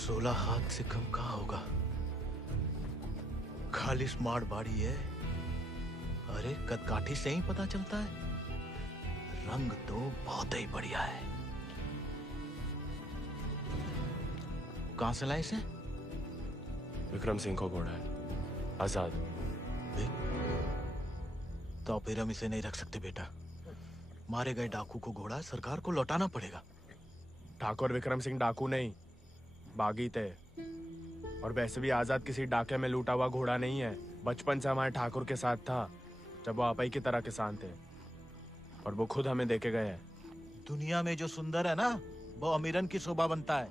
16 हाथ से कम कहाँ होगा? खाली स्मार्ट बाड़ी है। अरे कदकाठी से ही पता चलता है। रंग तो बहुत ही बढ़िया है। कहां से लाए इसे? विक्रम सिंह को घोड़ा है, आजाद। तो फिर हम इसे नहीं रख सकते बेटा। मारे गए डाकू को घोड़ा सरकार को लौटाना पड़ेगा। ठाकुर विक्रम सिंह डाकू नहीं, बागी थे। और वैसे भी आजाद किसी डाके में लूटा हुआ घोड़ा नहीं है। बचपन से हमारे ठाकुर के साथ था, जब वो आपई की तरह किसान थे। और वो खुद हमें देके गए हैं। दुनिया में जो सुंदर है ना, वो अमीरन की शोभा बनता है।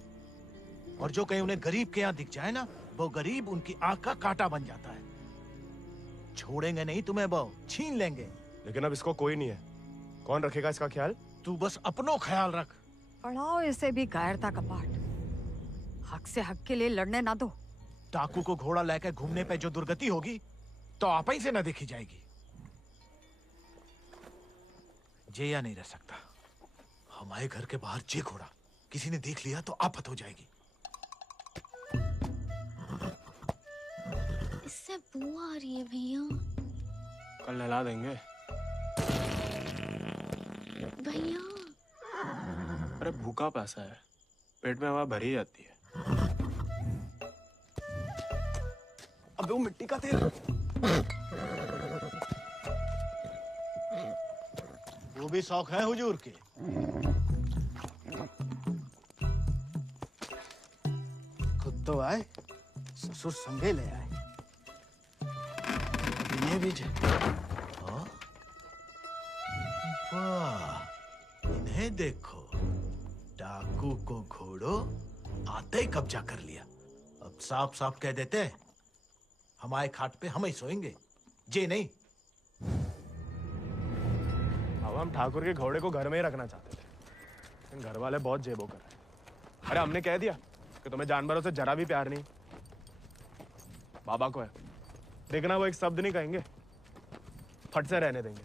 और जो कहीं उन्हें गरीब के यहाँ दिख जाए ना, वो गरीब उनकी आंख का कांटा बन जाता है। छोड़ेंगे नहीं तुम्हें, वो छीन लेंगे। लेकिन अब इसको कोई नहीं है, कौन रखेगा इसका ख्याल? तू बस अपनो ख्याल रख। पढ़ाओ इसे भी कायरता का पाठ। हक से हक के लिए लड़ने ना दो। डाकू को घोड़ा लेकर घूमने पे जो दुर्गति होगी, तो आप ही से न देखी जाएगी। जेया नहीं रह सकता। हमारे घर के बाहर जे घोड़ा किसी ने देख लिया तो आफत हो जाएगी। इससे बू आ रही है भैया। कल नहला देंगे भैया। अरे भूखा पैसा है, पेट में हवा भरी जाती है। अबे वो मिट्टी का तेल। वो भी शौक है हुजूर के। खुद तो आए, ससुर संगे ले आए। ये भी हाँ? वाह, इन्हें देखो। डाकू को घोड़ो आते ही कब्जा कर लिया। अब साफ साफ कह देते हैं, हमारे खाट पे हम ही सोएंगे, जे नहीं। अब हम ठाकुर के घोड़े को घर में ही रखना चाहते थे, लेकिन घर वाले बहुत जेबो कर रहे हैं। अरे हमने कह दिया कि तुम्हें जानवरों से जरा भी प्यार नहीं। बाबा को है, देखना वो एक शब्द नहीं कहेंगे, फट से रहने देंगे।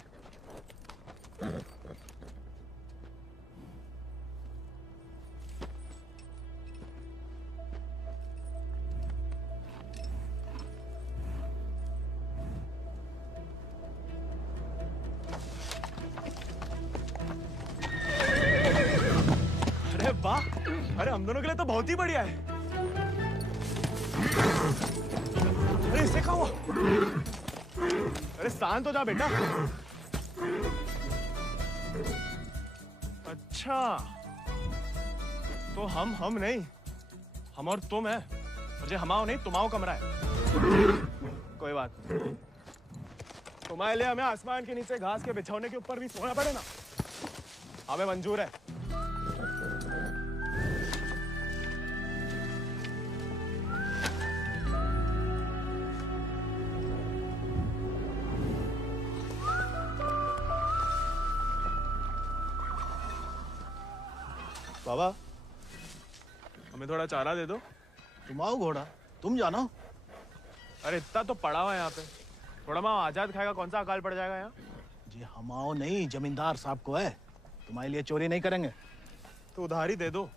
अरे वाह, अरे हम दोनों के लिए तो बहुत ही बढ़िया है। अरे इससे क्या हुआ? अरे शांत हो जा बेटा। अच्छा, तो हम नहीं, हम और तुम है, और जो हमाओ नहीं तुम्हाओ कमरा है। कोई बात नहीं, तुम्हारे लिए हमें आसमान के नीचे घास के बिछौने के ऊपर भी सोना पड़े ना, हमें मंजूर है। बाबा, हमें थोड़ा चारा दे दो। तुम आओ घोड़ा, तुम जानो। अरे इतना तो पड़ा हुआ है यहाँ पे, थोड़ा माँ आजाद खाएगा, कौन सा अकाल पड़ जाएगा यहाँ? जी हम आओ नहीं, जमींदार साहब को है, तुम्हारे लिए चोरी नहीं करेंगे। तो उधार ही दे दो।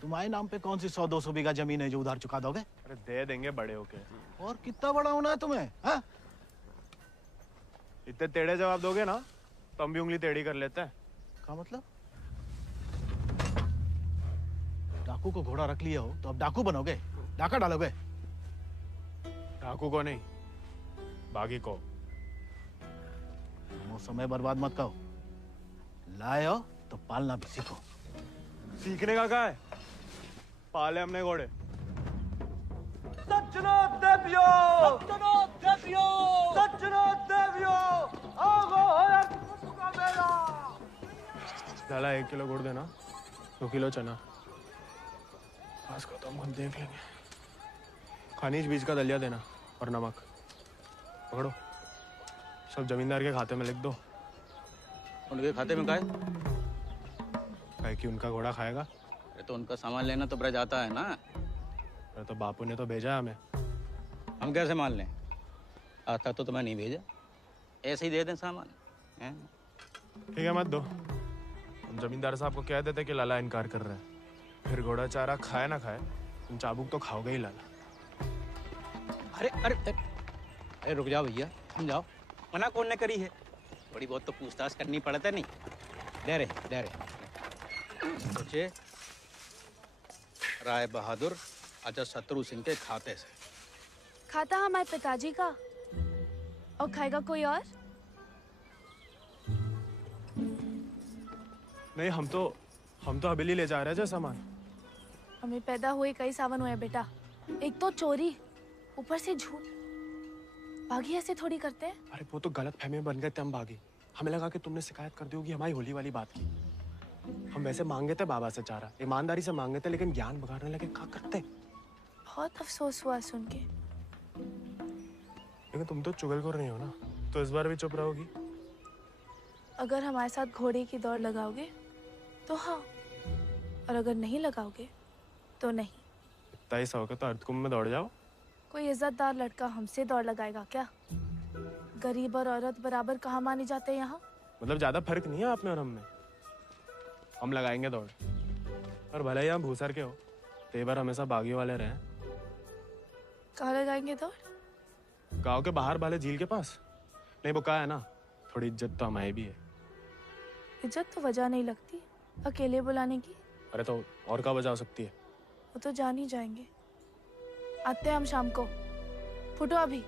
तुम्हारे नाम पे कौन सी 100-200 बीघा जमीन है जो उधार चुका दोगे? अरे दे देंगे बड़े होके। और कितना बड़ा होना है तुम्हें? हाँ? इतने टेढ़े जवाब दोगे ना तो हम भी उंगली टेढ़ी कर लेते हैं। क्या मतलब? डाकू को घोड़ा रख लिया हो तो अब डाकू बनोगे, डाका डालोगे? डाकू को नहीं, बागी को। वो समय बर्बाद मत करो, लाए हो तो पालना भी सीखो। सीखने का क्या है, पाले हमने घोड़े। सज्जनो देवियो, सज्जनो देवियो, सज्जनो देवियो, आगो होया का मेला। लाला 1 किलो गुड़ देना, 2 किलो चना। आज को तो हम देख लेंगे। खनिज बीज का दलिया देना और नमक। पकड़ो, सब जमींदार के खाते में लिख दो। उनके खाते में काहे? काहे कि उनका घोड़ा खाएगा। अरे तो उनका सामान लेना तो ब्रज आता है ना। अरे तो बापू ने तो भेजा हमें। हम कैसे मान लें? आता तो तुम्हें नहीं भेजा, ऐसे ही दे दें सामान। ठीक है मत दो, हम जमींदार साहब को कह देते कि लाला इनकार कर रहा है, फिर घोड़ा चारा खाए ना खाए तुम चाबुक तो खाओगे ही लाला। अरे अरे अरे रुक जाओ भैया, समझाओ, मना कौन ने करी है? थोड़ी बहुत तो पूछताछ करनी पड़ता नहीं। दे रहे सोचे राय बहादुर अजय शत्रु सिंह के खाते से। खाता हमारे पिताजी का, और खाएगा कोई और? नहीं, हम तो हवेली ले जा रहे हैं सामान। हमें पैदा हुए कई सावन हुए बेटा, एक तो चोरी, ऊपर से झूठ। बागी ऐसे थोड़ी करते हैं। अरे वो तो गलत फहमी में बन गए थे हम बागी। हमें लगा कि तुमने शिकायत कर दी होगी हमारी होली वाली बात की। हम वैसे मांगे थे बाबा से चारा, ईमानदारी से मांगे थे, लेकिन ज्ञान बगाड़ने लगे। क्या करते? बहुत अफसोस हुआ सुन के। लेकिन तुम तो चुगलखोर नहीं हो ना, तो इस बार भी चुप रहोगी? अगर हमारे साथ घोड़े की दौड़ लगाओगे तो हाँ, और अगर नहीं लगाओगे तो नहीं। इतना ही शौक है तो अर्धकुंभ में दौड़ जाओ। कोई इज्जतदार लड़का हमसे दौड़ लगाएगा क्या? गरीब और औरत बराबर कहाँ माने जाते हैं यहाँ? मतलब ज्यादा फर्क नहीं है आप में और हम में। हम लगाएंगे दौड़, और भले ही हम भूसर के हो, तेवर हमेशा बागी वाले रहे। कहाँ लगाएंगे दौड़? गांव के बाहर वाले झील के पास। नहीं वो कहा है ना, थोड़ी इज्जत तो हमारी भी है। इज्जत तो वजह नहीं लगती अकेले बुलाने की। अरे तो और क्या वजह हो सकती है? वो तो जान ही जाएंगे। आते हैं हम शाम को, फुटो अभी।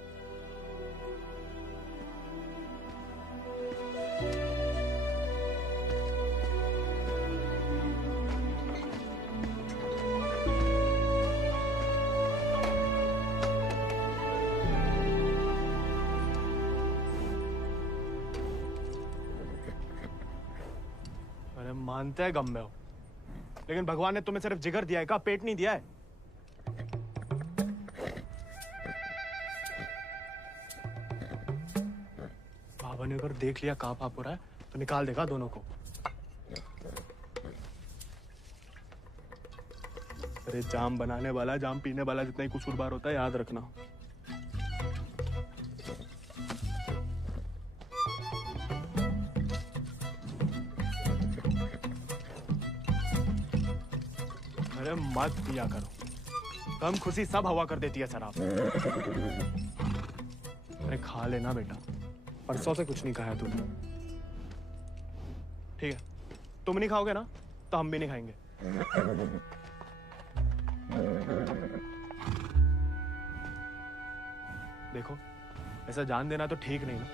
अरे मानते हैं गम में हो, लेकिन भगवान ने तुम्हें सिर्फ जिगर दिया है, का पेट नहीं दिया है। बाबा ने अगर देख लिया कहाँ पाप हो रहा है तो निकाल देगा दोनों को। अरे जाम बनाने वाला जाम पीने वाला जितना ही कसूरवार होता है, याद रखना। अरे मत पिया करो, कम खुशी सब हवा कर देती है शराब। अरे खा लेना बेटा, परसों से कुछ नहीं खाया तूने। ठीक है, तुम नहीं खाओगे ना तो हम भी नहीं खाएंगे। देखो, ऐसा जान देना तो ठीक नहीं ना।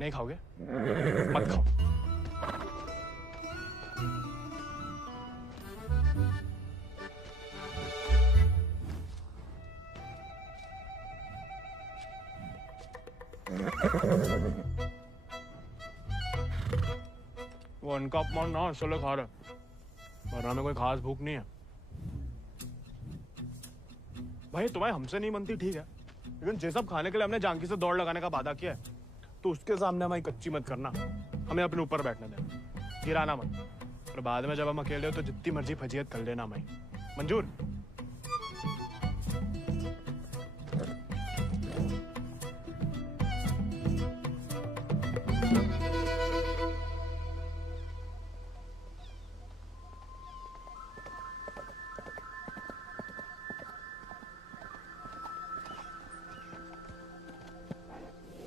नहीं खाओगे? मत खाओ। वो उनका अपमान ना इसलिए खा रहे, वरना में कोई खास भूख नहीं है। भाई तुम्हें हमसे नहीं बनती ठीक है, लेकिन ये सब खाने के लिए हमने जानकी से दौड़ लगाने का वादा किया है, तो उसके सामने हमारी कच्ची मत करना। हमें अपने ऊपर बैठने देना, गिराना मत। और बाद में जब हम अकेले हो तो जितनी मर्जी फजीयत कर लेना हमारी। मंजूर?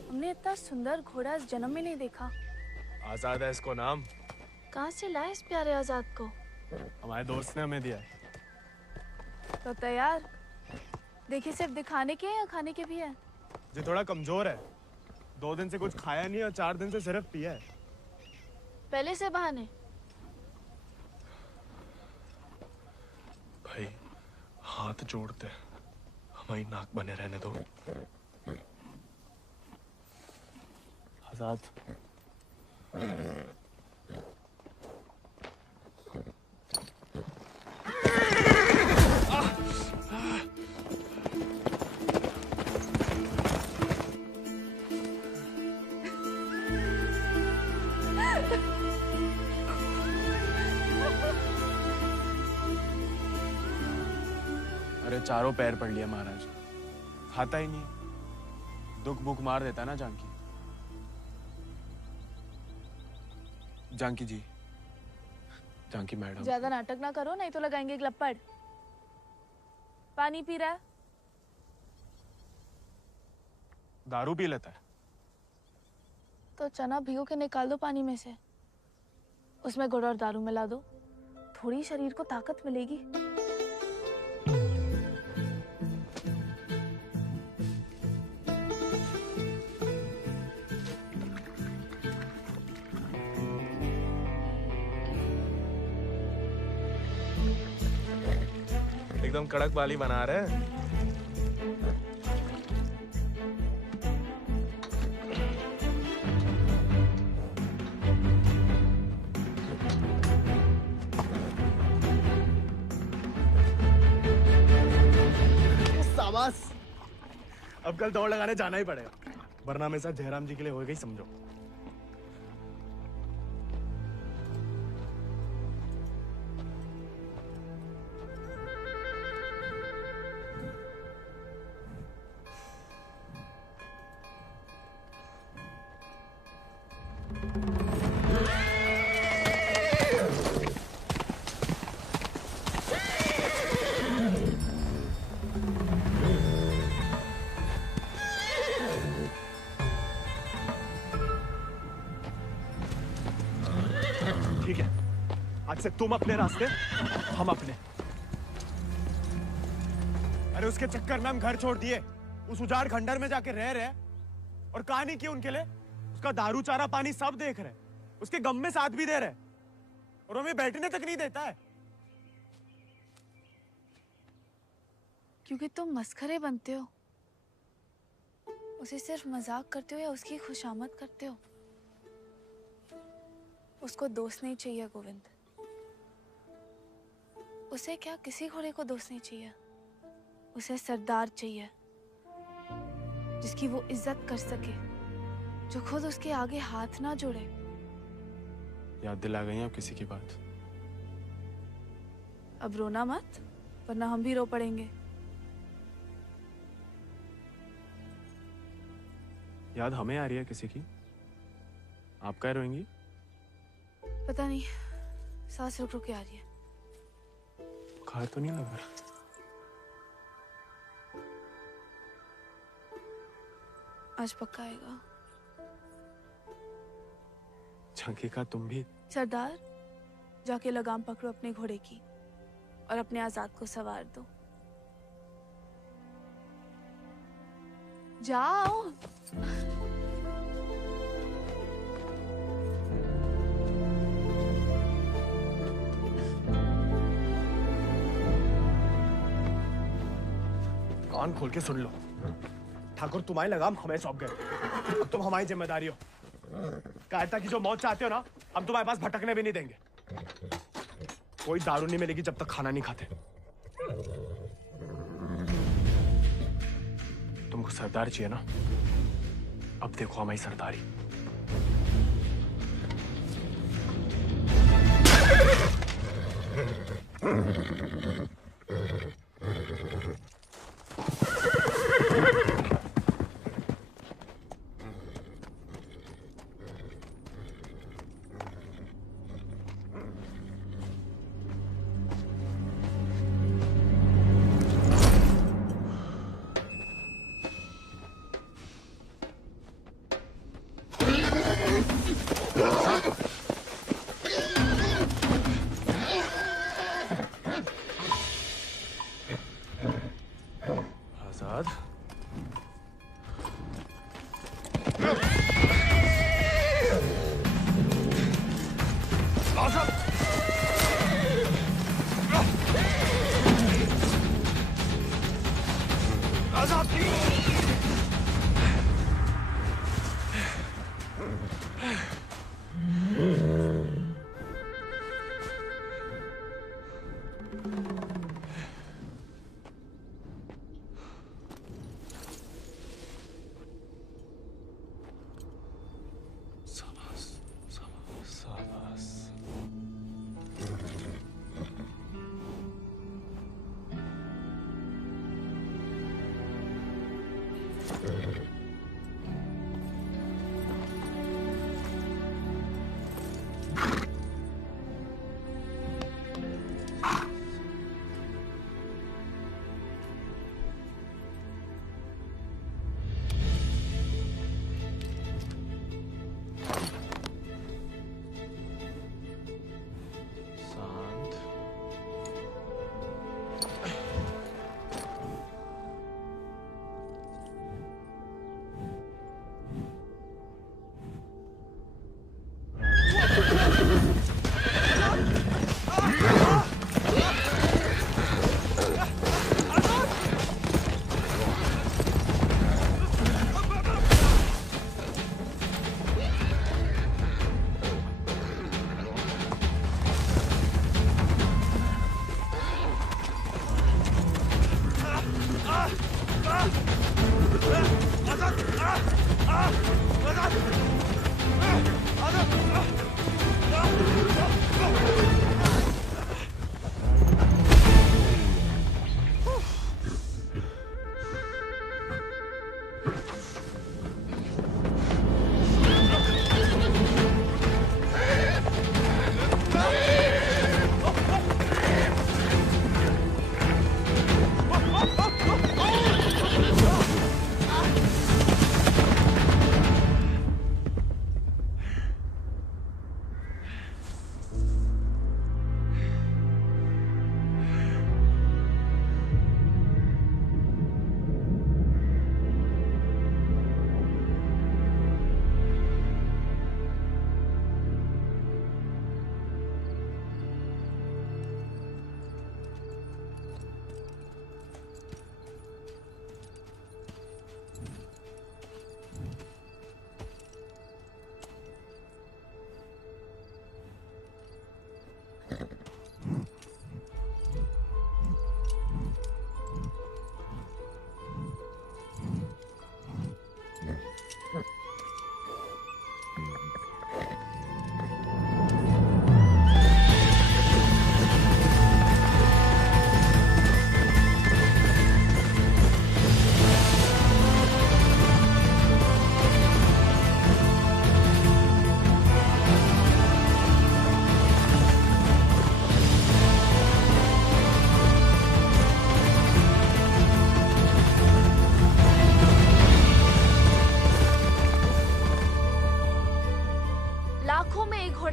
हमने इतना सुंदर घोड़ा इस जन्म में नहीं देखा। आजाद है इसको नाम। कहाँ से लाए इस प्यारे आजाद को? हमारे दोस्त ने हमें दिया है। तो तैयार? देखिए सिर्फ दिखाने के या खाने के भी है? जो थोड़ा कमजोर है, 2 दिन से कुछ खाया नहीं और 4 दिन से सिर्फ पिया है। पहले से बहाने। भाई हाथ जोड़ते, हमारी नाक बने रहने दो। आजाद, अरे चारों पैर पड़ लिया महाराज, खाता ही नहीं। दुख भूख मार देता ना जानकी। जानकी जी, जानकी मैडम। ज्यादा नाटक ना करो नहीं तो लगाएंगे ग्लप्पड़। पानी पी रहा है? दारू पी लेता है। तो चना भिगो के निकाल दो पानी में से, उसमें गुड़ और दारू मिला दो, थोड़ी शरीर को ताकत मिलेगी। एकदम कड़क बाली बना रहे हैं। शाबाश, अब कल दौड़ लगाने जाना ही पड़ेगा, वरना मेरे साथ जयराम जी के लिए हो गई समझो। ठीक है, आज से तुम अपने रास्ते, हम अपने। अरे उसके चक्कर में हम घर छोड़ दिए, उस उजाड़ खंडर में जाके रह रहे, और कहानी की उनके लिए उसका दारू चारा पानी सब देख रहे, उसके गम में साथ भी दे रहे, और हमें बैठने तक नहीं देता है। क्योंकि तुम मस्खरे बनते हो, उसे सिर्फ मजाक करते हो या उसकी खुशामद करते हो। उसको दोस्त नहीं चाहिए गोविंद, उसे क्या किसी घोड़े को दोस्त नहीं चाहिए, उसे सरदार चाहिए जिसकी वो इज्जत कर सके, जो खुद उसके आगे हाथ ना जोड़े। याद दिला गई आप किसी की बात। अब रोना मत, वरना हम भी रो पड़ेंगे। याद हमें आ रही है किसी की? आप क्या रोएंगी? पता नहीं, सांस रुक रुक के आ रही है। बुखार तो नहीं लग रहा? आज पक्का आएगा। झंकी का तुम भी? सरदार, जाके लगाम पकड़ो अपने घोड़े की और अपने आजाद को सवार दो। जाओ। कान खोल के सुन लो, ठाकुर तुम्हारी लगाम हमें सौंप गए। अब तुम हमारी जिम्मेदारी हो। कायरता की जो मौत चाहते हो ना, हम तुम्हारे पास भटकने भी नहीं देंगे। कोई दारू नहीं मिलेगी जब तक खाना नहीं खाते। तुमको सरदार चाहिए ना? अब देखो हमारी सरदारी।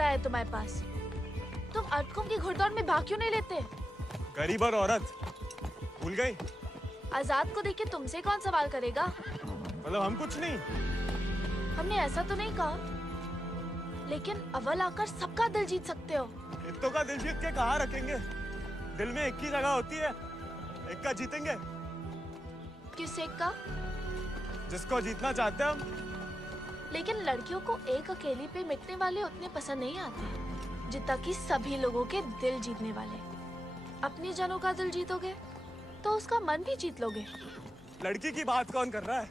है तुम्हारे पास? तुम अटकुम की घुड़दौड़ में भाग क्यों नहीं लेते? गरीब और औरत भूल गई? आजाद को देख के तुमसे कौन सवाल करेगा? मतलब हम कुछ नहीं? हमने ऐसा तो नहीं कहा, लेकिन अव्वल आकर सबका दिल जीत सकते हो। इत्तो का दिल जीत के कहाँ रखेंगे? दिल में एक ही जगह होती है, एक का जीतेंगे। किस एक का? जिसको जीतना चाहते हैं हम। लेकिन लड़कियों को एक अकेली पे मिटने वाले उतने पसंद नहीं आते जितना कि सभी लोगों के दिल जीतने वाले। अपनी जनों का दिल जीतोगे तो उसका मन भी जीत लोगे। लड़की की बात कौन कर रहा है?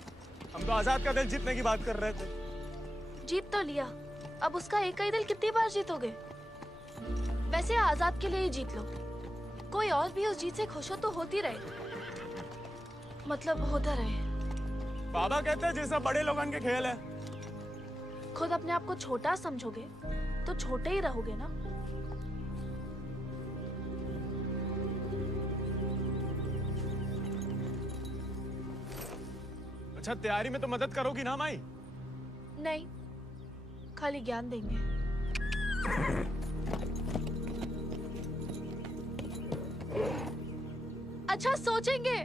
हम तो आजाद का दिल जीतने की बात कर रहे थे। जीत तो लिया, अब उसका एक ही दिल कितनी बार जीतोगे? वैसे आजाद के लिए ही जीत लो। कोई और भी उस जीत से खुश हो तो होती रहे, मतलब होता रहे। बाबा कहते हैं जैसा बड़े लोगन के खेल है। खुद अपने आप को छोटा समझोगे तो छोटे ही रहोगे ना। अच्छा, तैयारी में तो मदद करोगी ना माई? नहीं, खाली ज्ञान देंगे। अच्छा, सोचेंगे।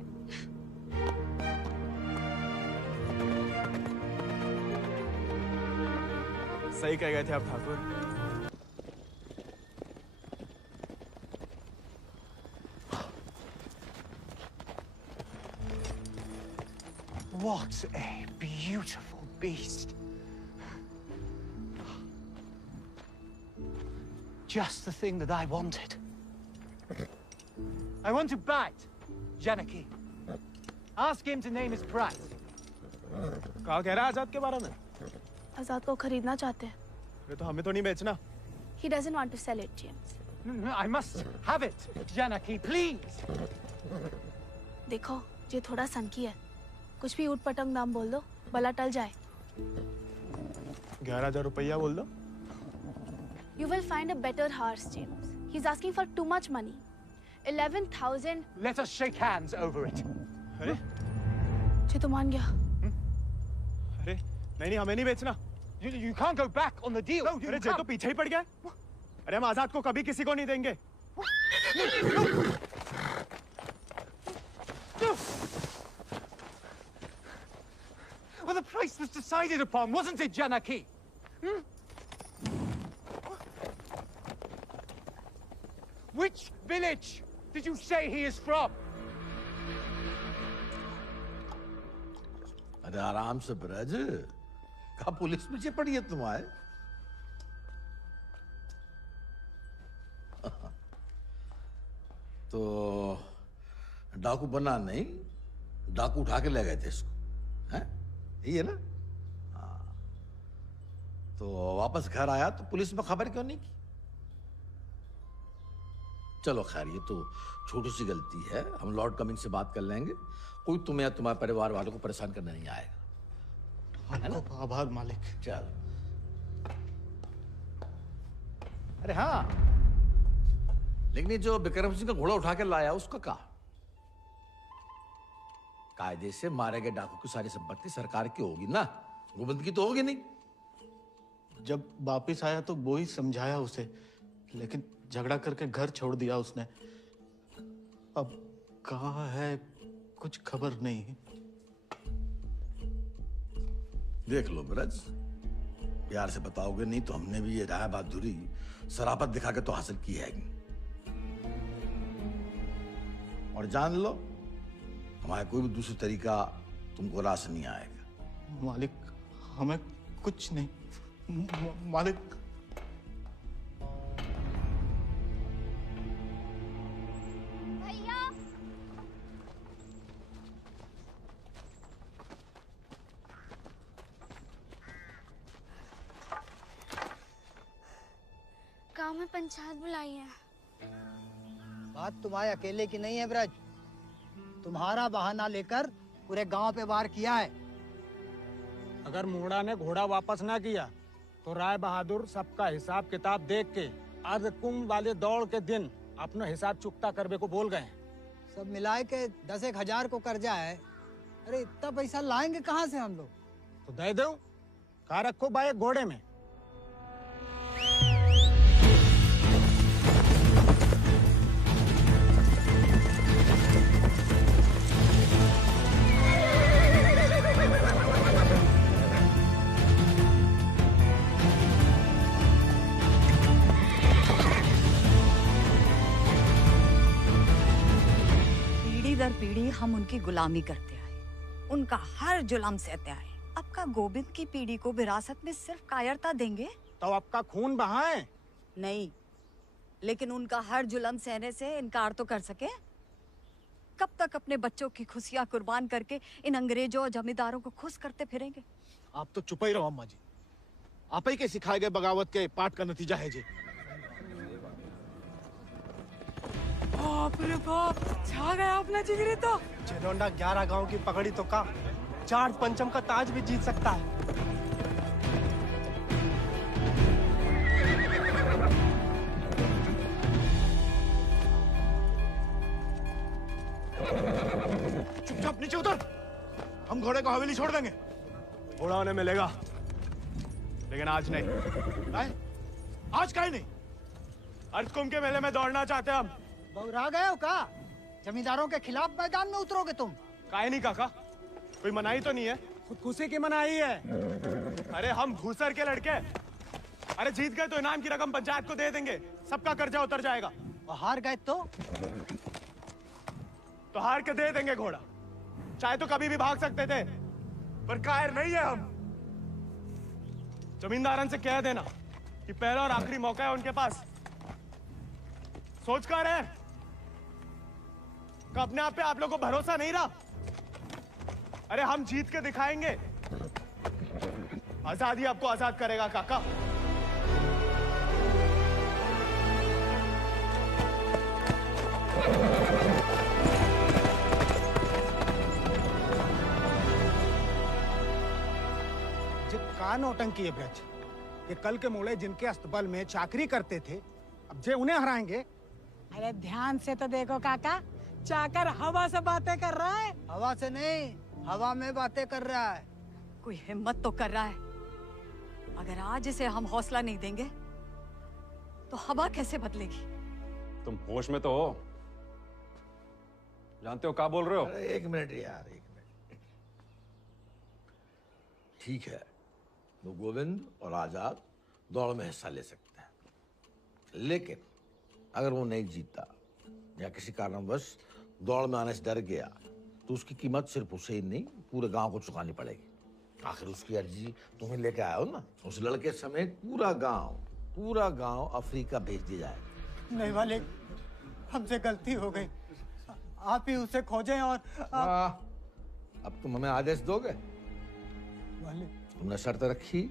सही कह गए थे आप Thakur. What a beautiful beast. Just the thing that I wanted. I want to bite Janaki. Ask him to name his price. कहा कह रहा है आजाद के बारे में? आजाद को खरीदना चाहते हैं। ये तो हमें तो नहीं बेचना। He doesn't want to sell it, James. No, I must have it, Janaki, please. देखो, ये थोड़ा संकी है। कुछ भी ऊट पटंग नाम बोल दो, भला टल जाए। 11,000 रुपया बोल दो। You will find a better horse, James. He's asking for too much money. 11,000. Let us shake hands over it. अरे? ये तो मान गया। अरे, नहीं, हमें नहीं बेचना। You can't go back on the deal. अरे, जे तो पीछे ही पड़ गया। अरे, हम आजाद को कभी किसी को नहीं देंगे। Well, the price was decided upon, wasn't it, Janaki? Which village did you say he is from? अरे आराम से ब्रज, कहा पुलिस पीछे पड़ी है तुम्हारे? तो डाकू बना नहीं, डाकू उठा के ले गए थे इसको, हैं? यही है ना? हाँ। तो वापस घर आया तो पुलिस में खबर क्यों नहीं की? चलो खैर, ये तो छोटी सी गलती है, हम लॉर्ड कमिंग से बात कर लेंगे। कोई तुम्हें या तुम्हारे परिवार वालों को परेशान करने नहीं आएगा। है ना? आभार मालिक। चल। अरे हाँ, लेकिन ये जो विक्रम सिंह का घोड़ा उठा के लाया उसका कहा? कायदे से मारे गए डाकू की सारी संपत्ति सरकार की होगी ना, गोविंद की तो होगी नहीं। जब वापिस आया तो वो ही समझाया उसे, लेकिन झगड़ा करके घर छोड़ दिया उसने। अब कहाँ है कुछ खबर नहीं। देख लो ब्रज, प्यार से बताओगे नहीं तो हमने भी ये राय बहादुरी शराफत दिखा के तो हासिल की है। और जान लो, हमारा कोई भी दूसरी तरीका तुमको रास नहीं आएगा। मालिक, हमें कुछ नहीं। मालिक, गांव में पंचायत बुलाई है। बात तुम्हारे अकेले की नहीं है ब्रज, तुम्हारा बहाना लेकर पूरे गांव पे वार किया है। अगर मूड़ा ने घोड़ा वापस ना किया तो राय बहादुर सबका हिसाब किताब देख के अर्ध कुंभ वाले दौड़ के दिन अपना हिसाब चुकता करने को बोल गए। सब मिलाए के 10,000 को कर्जा है। अरे इतना पैसा लाएंगे कहाँ से हम लोग? तो दे दो, कहा रखो भाई घोड़े में। पीढ़ी हम उनकी गुलामी करते आए, उनका हर जुल्म सहते आए। अब का गोविंद की पीढ़ी को विरासत में सिर्फ कायरता देंगे तो आपका खून बहाए? नहीं, लेकिन उनका हर जुल्म सहने से इनकार तो कर सके। कब तक अपने बच्चों की खुशियां कुर्बान करके इन अंग्रेजों और जमींदारों को खुश करते फिरेंगे? आप तो चुप ही रहो अम्मा जी। आप ही के सिखाए गए बगावत के पाठ का नतीजा है जी। बाप रे बाप, छा गया अपना जिगरी तो। जेलोंडा 11 गांव की पकड़ी तो का चार पंचम का ताज भी जीत सकता है। चुपचाप नीचे उतर। हम घोड़े को हवेली छोड़ देंगे। घोड़ा उन्हें मिलेगा, लेकिन आज नहीं। आज काहे नहीं? अर्धकुंभ के मेले में दौड़ना चाहते हैं हम। बौरा गए हो का? जमींदारों के खिलाफ मैदान में उतरोगे तुम? काहे नहीं काका, कोई मनाही तो नहीं है? खुदकुशी की मनाही है। अरे हम घूसर के लड़के, अरे जीत गए तो इनाम की रकम पंचायत को दे देंगे, सबका कर्जा उतर जाएगा। और हार गए तो हार के दे देंगे घोड़ा। चाहे तो कभी भी भाग सकते थे, पर कायर नहीं है हम। जमींदारन से कह देना कि पहला और आखिरी मौका है उनके पास। सोच कर है कि अपने आप पे आप लोगों को भरोसा नहीं रहा। अरे हम जीत के दिखाएंगे, आजादी आपको आजाद करेगा काका। का नौटंकी है ब्रज, ये कल के मोड़े जिनके अस्तबल में चाकरी करते थे, अब जे उन्हें हराएंगे। अरे ध्यान से तो देखो काका, चाकर हवा से बातें कर रहा है। हवा से नहीं, हवा में बातें कर रहा है। कोई हिम्मत तो कर रहा है। अगर आज इसे हम हौसला नहीं देंगे तो हवा कैसे बदलेगी? तुम होश में तो हो? जानते हो क्या बोल रहे हो? अरे एक मिनट यार, एक मिनट। ठीक है, वो गोविंद और आजाद दौड़ में हिस्सा ले सकते हैं, लेकिन अगर वो नहीं जीता या किसी कारणवश दौड़ में आने से डर गया तो उसकी कीमत सिर्फ उसे ही नहीं, पूरे गांव को चुकानी पड़ेगी। आखिर उसकी अर्जी तुम्हें लेके आया हो ना। उस लड़के समेत पूरा गांव अफ्रीका भेज दिया जाएगा। नहीं वाले, हमसे गलती हो गई, आप ही उसे खोजें। और अब तुम हमें आदेश दोगे? वाले तुमने शर्त रखी,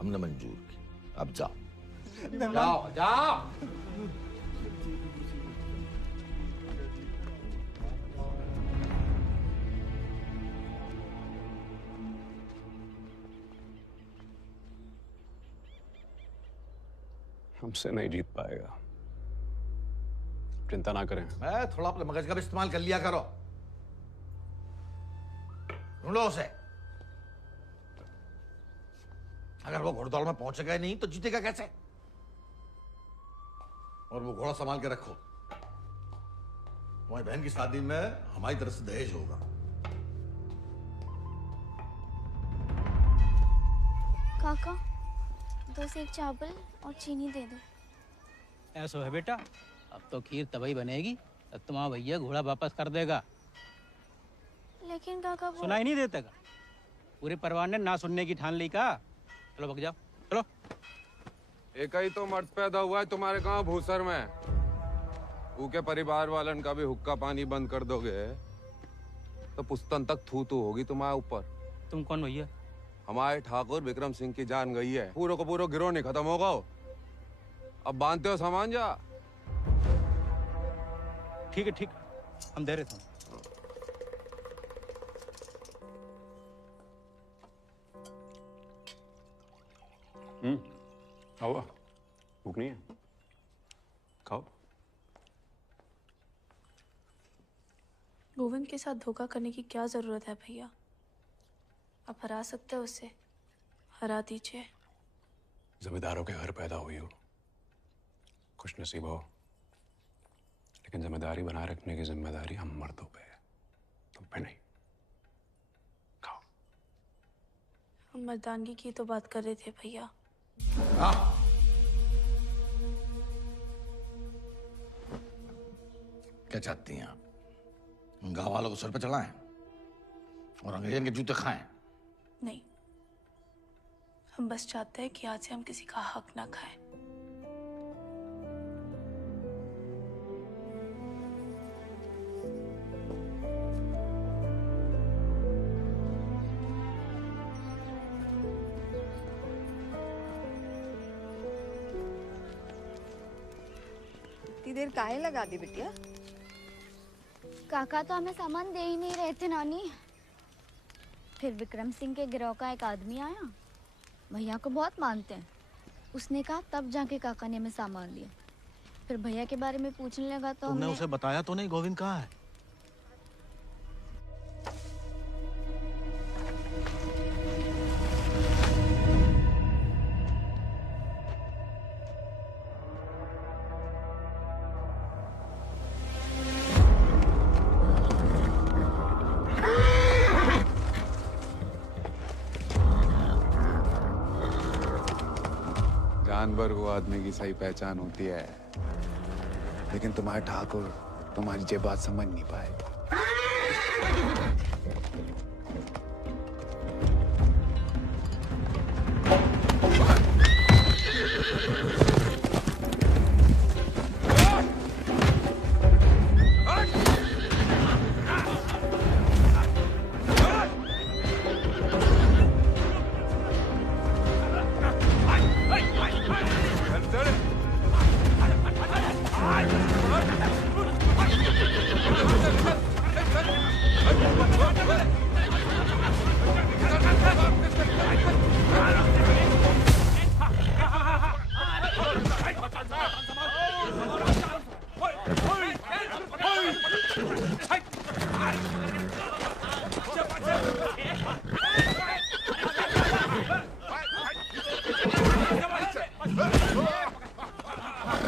हमने मंजूर की, अब जाओ। नहीं, जाओ जाओ। हमसे नहीं जीत पाएगा, चिंता ना करें। मैं थोड़ा अपने मगज का भी इस्तेमाल कर लिया करो। ढूंढो उसे। अगर वो घोड़दौड़ में पहुंचेगा नहीं तो जीतेगा कैसे? और वो घोड़ा संभाल के रखो, तुम्हारी बहन की शादी में हमारी तरफ से दहेज होगा। काका 2 सेक चावल और चीनी दे दो। ऐसा है बेटा, अब तो खीर तभी बनेगी तब तुम्हारा भैया घोड़ा वापस कर देगा। लेकिन काका वो... सुनाई नहीं देता का? पूरे परिवार ने ना सुनने की ठान ली का। चलो भग जाओ, चलो। एक ही तो मर्द पैदा हुआ है तुम्हारे गांव भूसर में। ऊके परिवार वालन का भी हुक्का पानी बंद कर दोगे तो पुस्तन तक थू थू होगी तुम्हारे ऊपर। तुम कौन भैया? हमारे ठाकुर विक्रम सिंह की जान गई है, पूरा को पूरा गिरोह नहीं खत्म होगा। अब बांधते हो सामान जा। ठीक है, ठीक, हम दे रहे थे। खाओ, भूख नहीं है? खाओ। गोविंद के साथ धोखा करने की क्या जरूरत है भैया? आप हरा सकते हो उसे, हरा दीजिए। जमींदारों के घर पैदा हुई हो, खुश नसीब हो, लेकिन जिम्मेदारी बनाए रखने की जिम्मेदारी हम मर्दों पे है, तुम पे नहीं। खाओ। हम मर्दानगी की तो बात कर रहे थे भैया। क्या चाहती हैं आप? गांव वालों को सर पे चढ़ाएं और अंग्रेजन के जूते खाएं। नहीं, हम बस चाहते हैं कि आज से हम किसी का हक ना खाएं। इतनी देर काहे लगा दी बिटिया? काका तो हमें सामान दे ही नहीं रहे थे नानी। फिर विक्रम सिंह के गिरोह का एक आदमी आया, भैया को बहुत मानते हैं। उसने कहा तब जाके काका ने हमें सामान दिया। फिर भैया के बारे में पूछने लगा तो तुमने हमने उसे बताया तो नहीं गोविंद कहाँ है? जानवर को आदमी की सही पहचान होती है, लेकिन तुम्हारे ठाकुर तुम्हारी ये बात समझ नहीं पाए।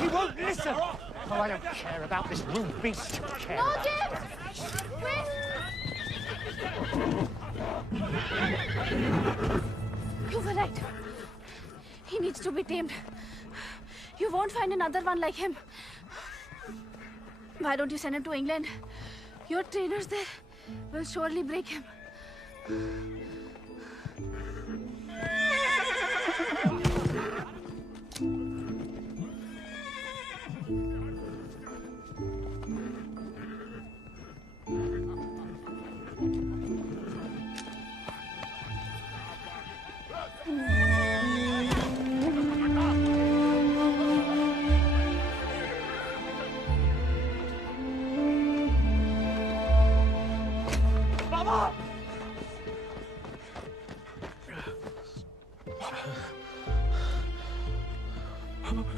He won't listen. Oh, I don't care about this little beast. No, James! Wait! You were right. He needs to be tamed. You won't find another one like him. Why don't you send him to England? Your trainers there will surely break him.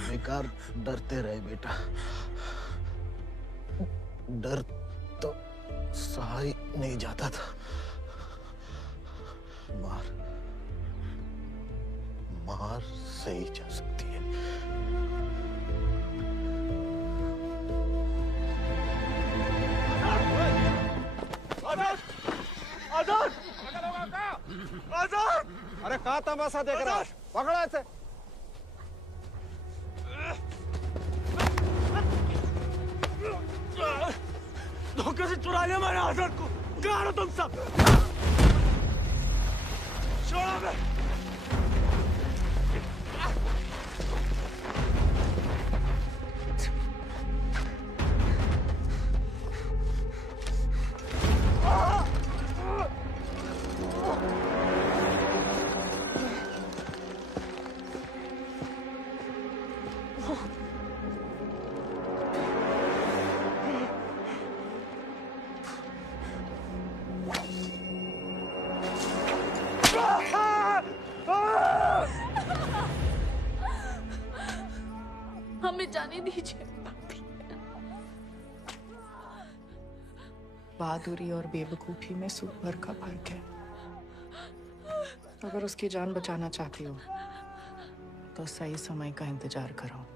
बेकार डरते रहे बेटा, डर तो सहा ही नहीं जाता था। मार मार सही जा सकती है। आजाद! आजाद! आजाद! अरे कहाँ तमाशा देख रहा है? पकड़ा इसे। धोखे से चुरा लिया मैंने आजाद को। कहाँ हो तुम सब? छोड़ो बे। हमें जाने दीजिए। बहादुरी और बेवकूफी में सूप भर का फर्क है। अगर उसकी जान बचाना चाहती हो तो सही समय का इंतजार करो।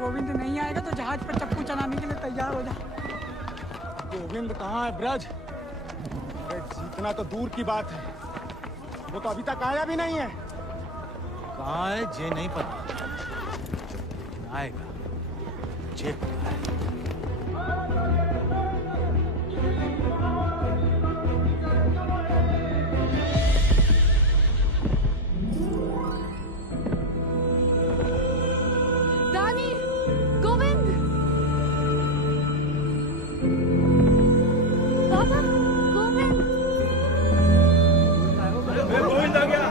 गोविंद नहीं आएगा तो जहाज पर चप्पू चलाने के लिए तैयार हो जा। गोविंद कहाँ है ब्रज? अरे जीतना तो दूर की बात है, वो तो अभी तक आया भी नहीं है। कहाँ है जे नहीं पता, आएगा जे पता है। रानी, गोविंद, पापा, गोविंद, गोविंद आ गया।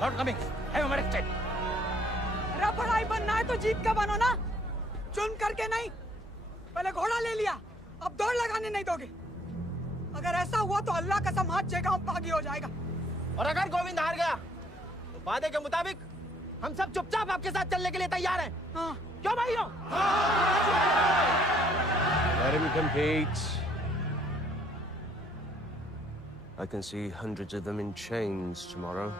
Not coming. Have him arrested. अरे बड़ाई बनना है तो जीत का बनो ना, चुन करके नहीं। पहले घोड़ा ले लिया, अब दौड़ लगाने नहीं दोगे। अगर ऐसा हुआ तो अल्लाह कसम हाथ जगह बागी हो जाएगा। और अगर गोविंद हार गया तो वादे के मुताबिक हम सब चुपचाप आपके साथ चलने के लिए तैयार हैं। हाँ। क्यों भाइयों? Let him compete. I can see hundreds of them in chains tomorrow.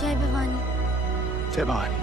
जय भवानी। जय भवानी।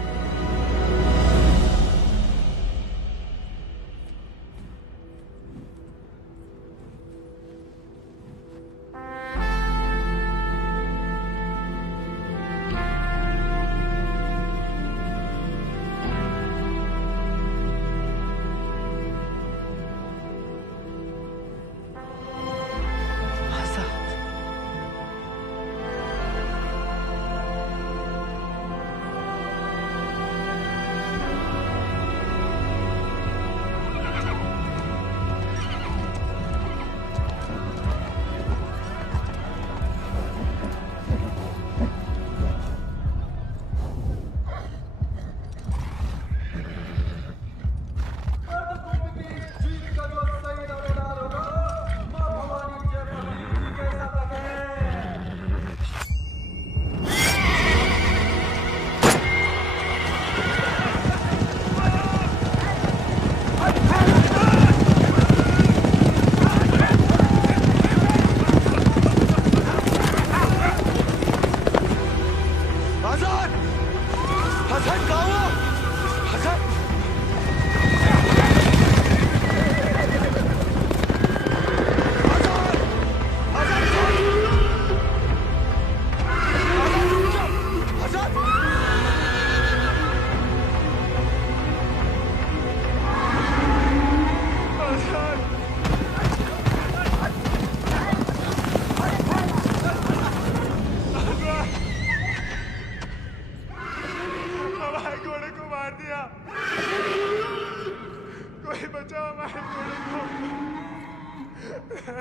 प्याले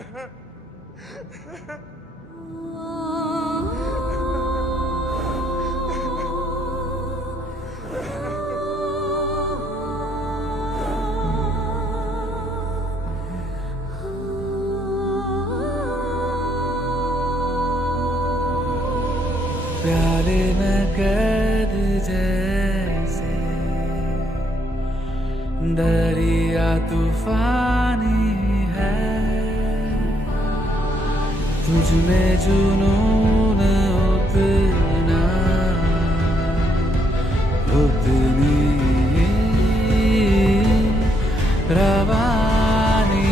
में कैद जैसे दरिया तूफानी है, तुझ में जुनून उतना उतनी रवानी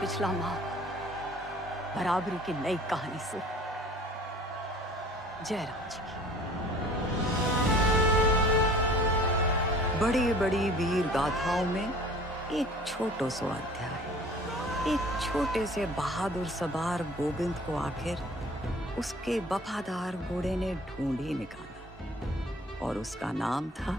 पिछला माह बराबरी की नई कहानी से जयराम जी की। बड़ी बड़ी वीर गाथाओं में एक छोटो सो अध्याय, एक छोटे से बहादुर सवार गोविंद को आखिर उसके वफादार घोड़े ने ढूंढ ही निकाला और उसका नाम था